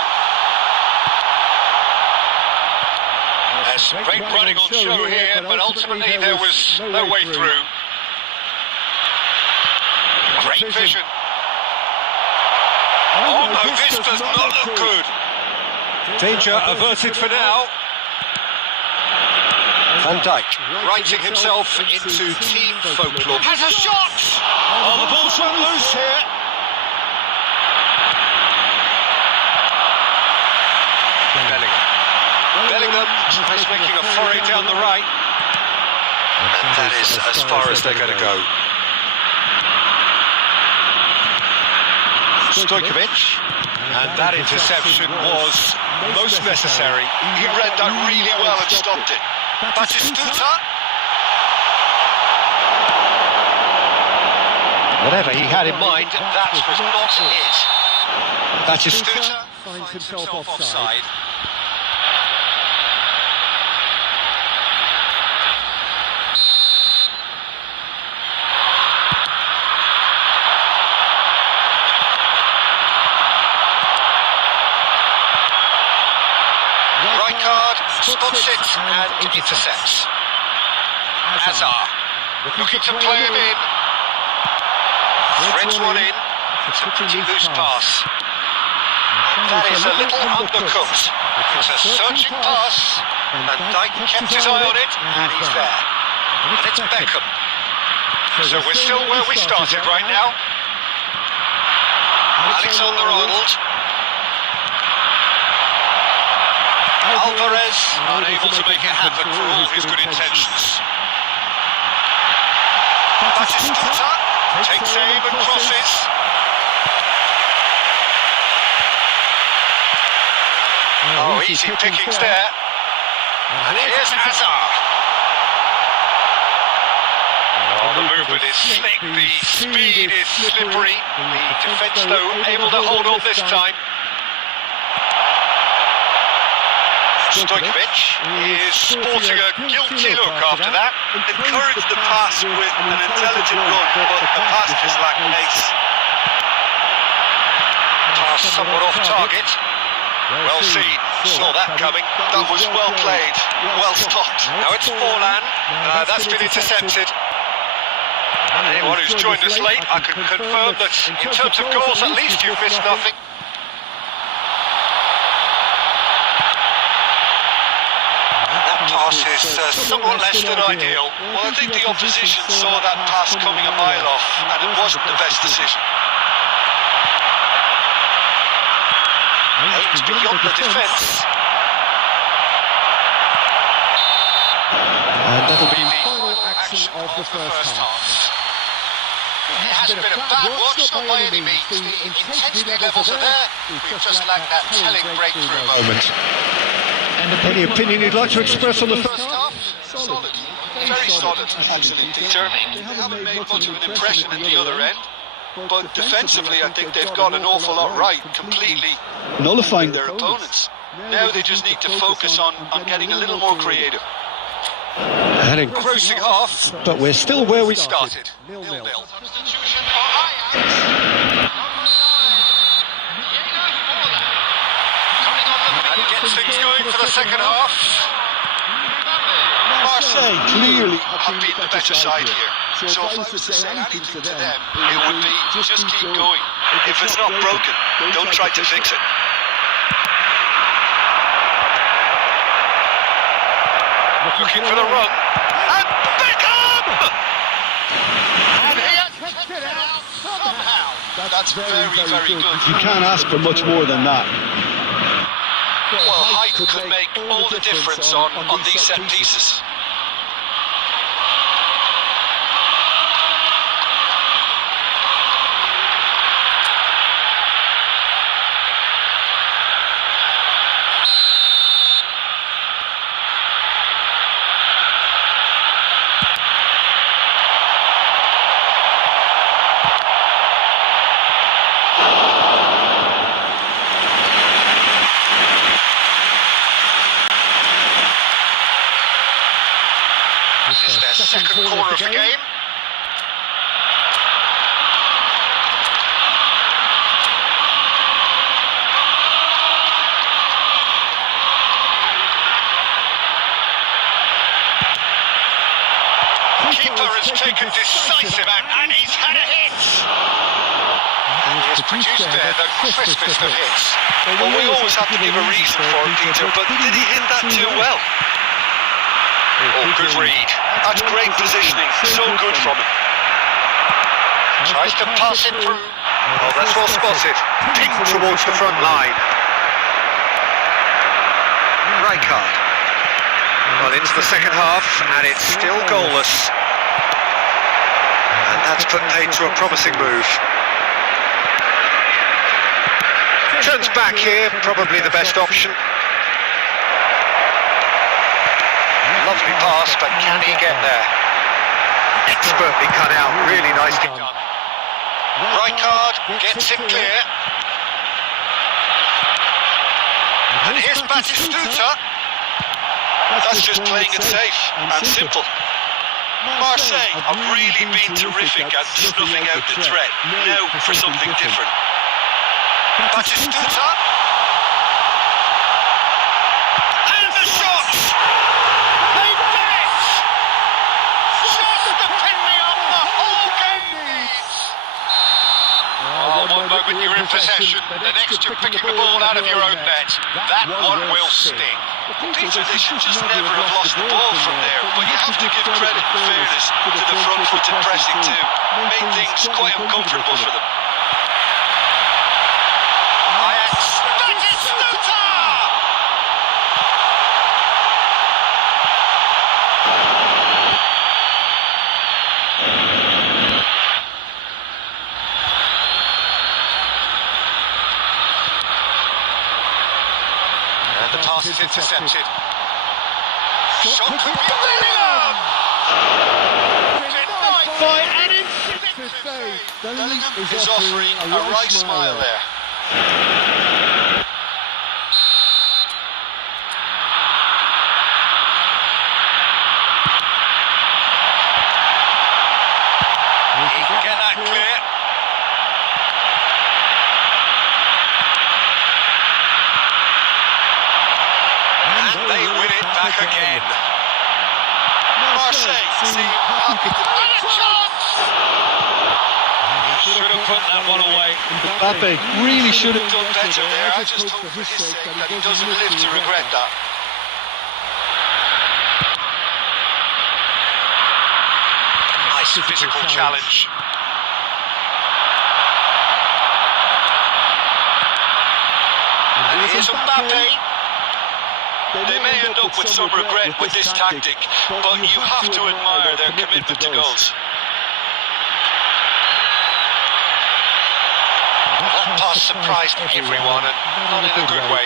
There's great running on show here, but ultimately there was no way through. Great vision. Oh no, this does not look good. Danger averted for now. Van Dijk writing himself into team folklore. Has a shot! Oh, the ball's run loose here. Bellingham is making a foray down the right. And that is as far as they're going to go. Stojkovic. And that interception was most necessary. He read that really well and stopped it. Batistuta. Whatever he had in mind, That was not it. Batistuta Finds himself offside. Spots it and intercepts. Hazard looking to play him in. Threads one in. It's a pretty loose pass. And that is a little undercooked. It's a searching pass. Van Dijk kept his eye on it and he's there. And it's Beckham. So we're still where we started right now. Alexander-Arnold. Alvarez unable to make it happen for all his good intentions. Batistuta takes aim and crosses. Oh, easy pickings there. And here's Hazard. Oh, the movement is slick, the speed is slippery. The defence, though, able to hold on this time. Stojkovic is sporting a guilty look after that. Encouraged the pass with an intelligent run, but the pass just lacked pace. Pass somewhat off target. Well seen, saw that coming. That was well played, well stopped. Now it's Forlan, that's been intercepted. Anyone who's joined us late, I can confirm that in terms of goals, at least you've missed nothing. Pass is somewhat less than ideal. Well, I think the opposition saw that pass coming a mile off, and it wasn't the best decision. Aims beyond the defence. And that'll be The final action of the first half. It hasn't been a bad watch, not by any means. The intensity levels are there. We've just lacked that telling breakthrough moment. Any opinion you'd like to express on the First half, solid. Very solid, actually. They haven't made much of an impression at the other end. But defensively, I think they've got an awful lot right, completely nullifying their opponents. Now they just need to focus on getting a little more creative. and Grossing half, but we're still where we started. 0-0. Substitution for Ajax. Number 9, Diego Forlan. Coming on the And field. gets things going for the second half. Marseille clearly have been the better side here. So if I was to say anything to them, it would be just keep going. If it's not broken, don't try to fix it. Looking for the run. And Beckham! And he has kept it out somehow. That's very, very good. You can't ask for much more than that. Well, height could make all the difference on these set pieces. keeper has taken decisive action, and he's had a hit. And he has produced there the crispest of hits. Well, we always have to give a reason for it, Peter, but did he hit that too well? Oh, good read. That's great positioning, so good from him. Tries to pass it through. Oh, that's well spotted. Deep towards the front line. Right card. Well, into the second half, and it's still goalless. And that's put paid to a promising move. Turns back here, probably the best option. Lovely pass, but can he get there? Expertly cut out, really nicely done. Right card, gets it clear. And here's Batistuta. That's just playing it safe and simple. Marseille have really been terrific at snuffing out the threat. Now for something different. Batistuta. And the shot! They've done it! Just the pinning up the whole game needs! Oh, one moment you're in possession, the next you're picking the ball out of your own net. That one will sting. Peter, they should just never have lost the ball from there, but you have to give credit and fairness to the front-footed pressing too. Made things quite uncomfortable for them. And the pass is intercepted. Shot could be Bellingham! Denied by an instinctive save. Bellingham is offering a right smile there. He can get that clear. And they win it back again. Marseille seem happy to... And a chance! Should have put that one away. Mbappe really should have Done better there. I just hope for his sake that he doesn't live to regret that. Nice physical challenge. And here's Mbappe. They may end up with some regret with this tactic, but you have to admire their commitment to goals. That pass surprised everyone, and not in a good way.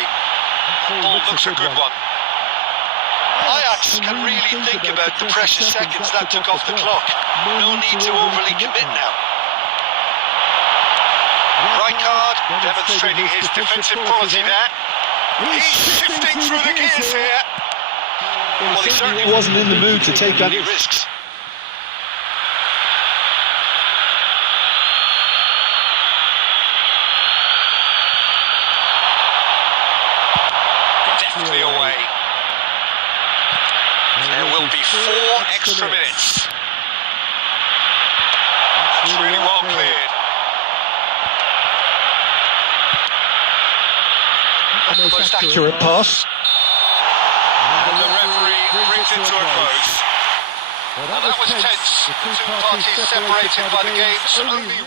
Ball looks a good one. Ajax can really think about the precious seconds that took off the clock. No need to overly commit now. Right card, demonstrating his defensive quality there. He's shifting through the gears here. Well, he certainly wasn't in the mood to take any risks. Deftly away. There will be 4 extra minutes. That's really well cleared. Most accurate pass. And the referee brings it to a close. Well, that was tense. The two parties separated by the game's only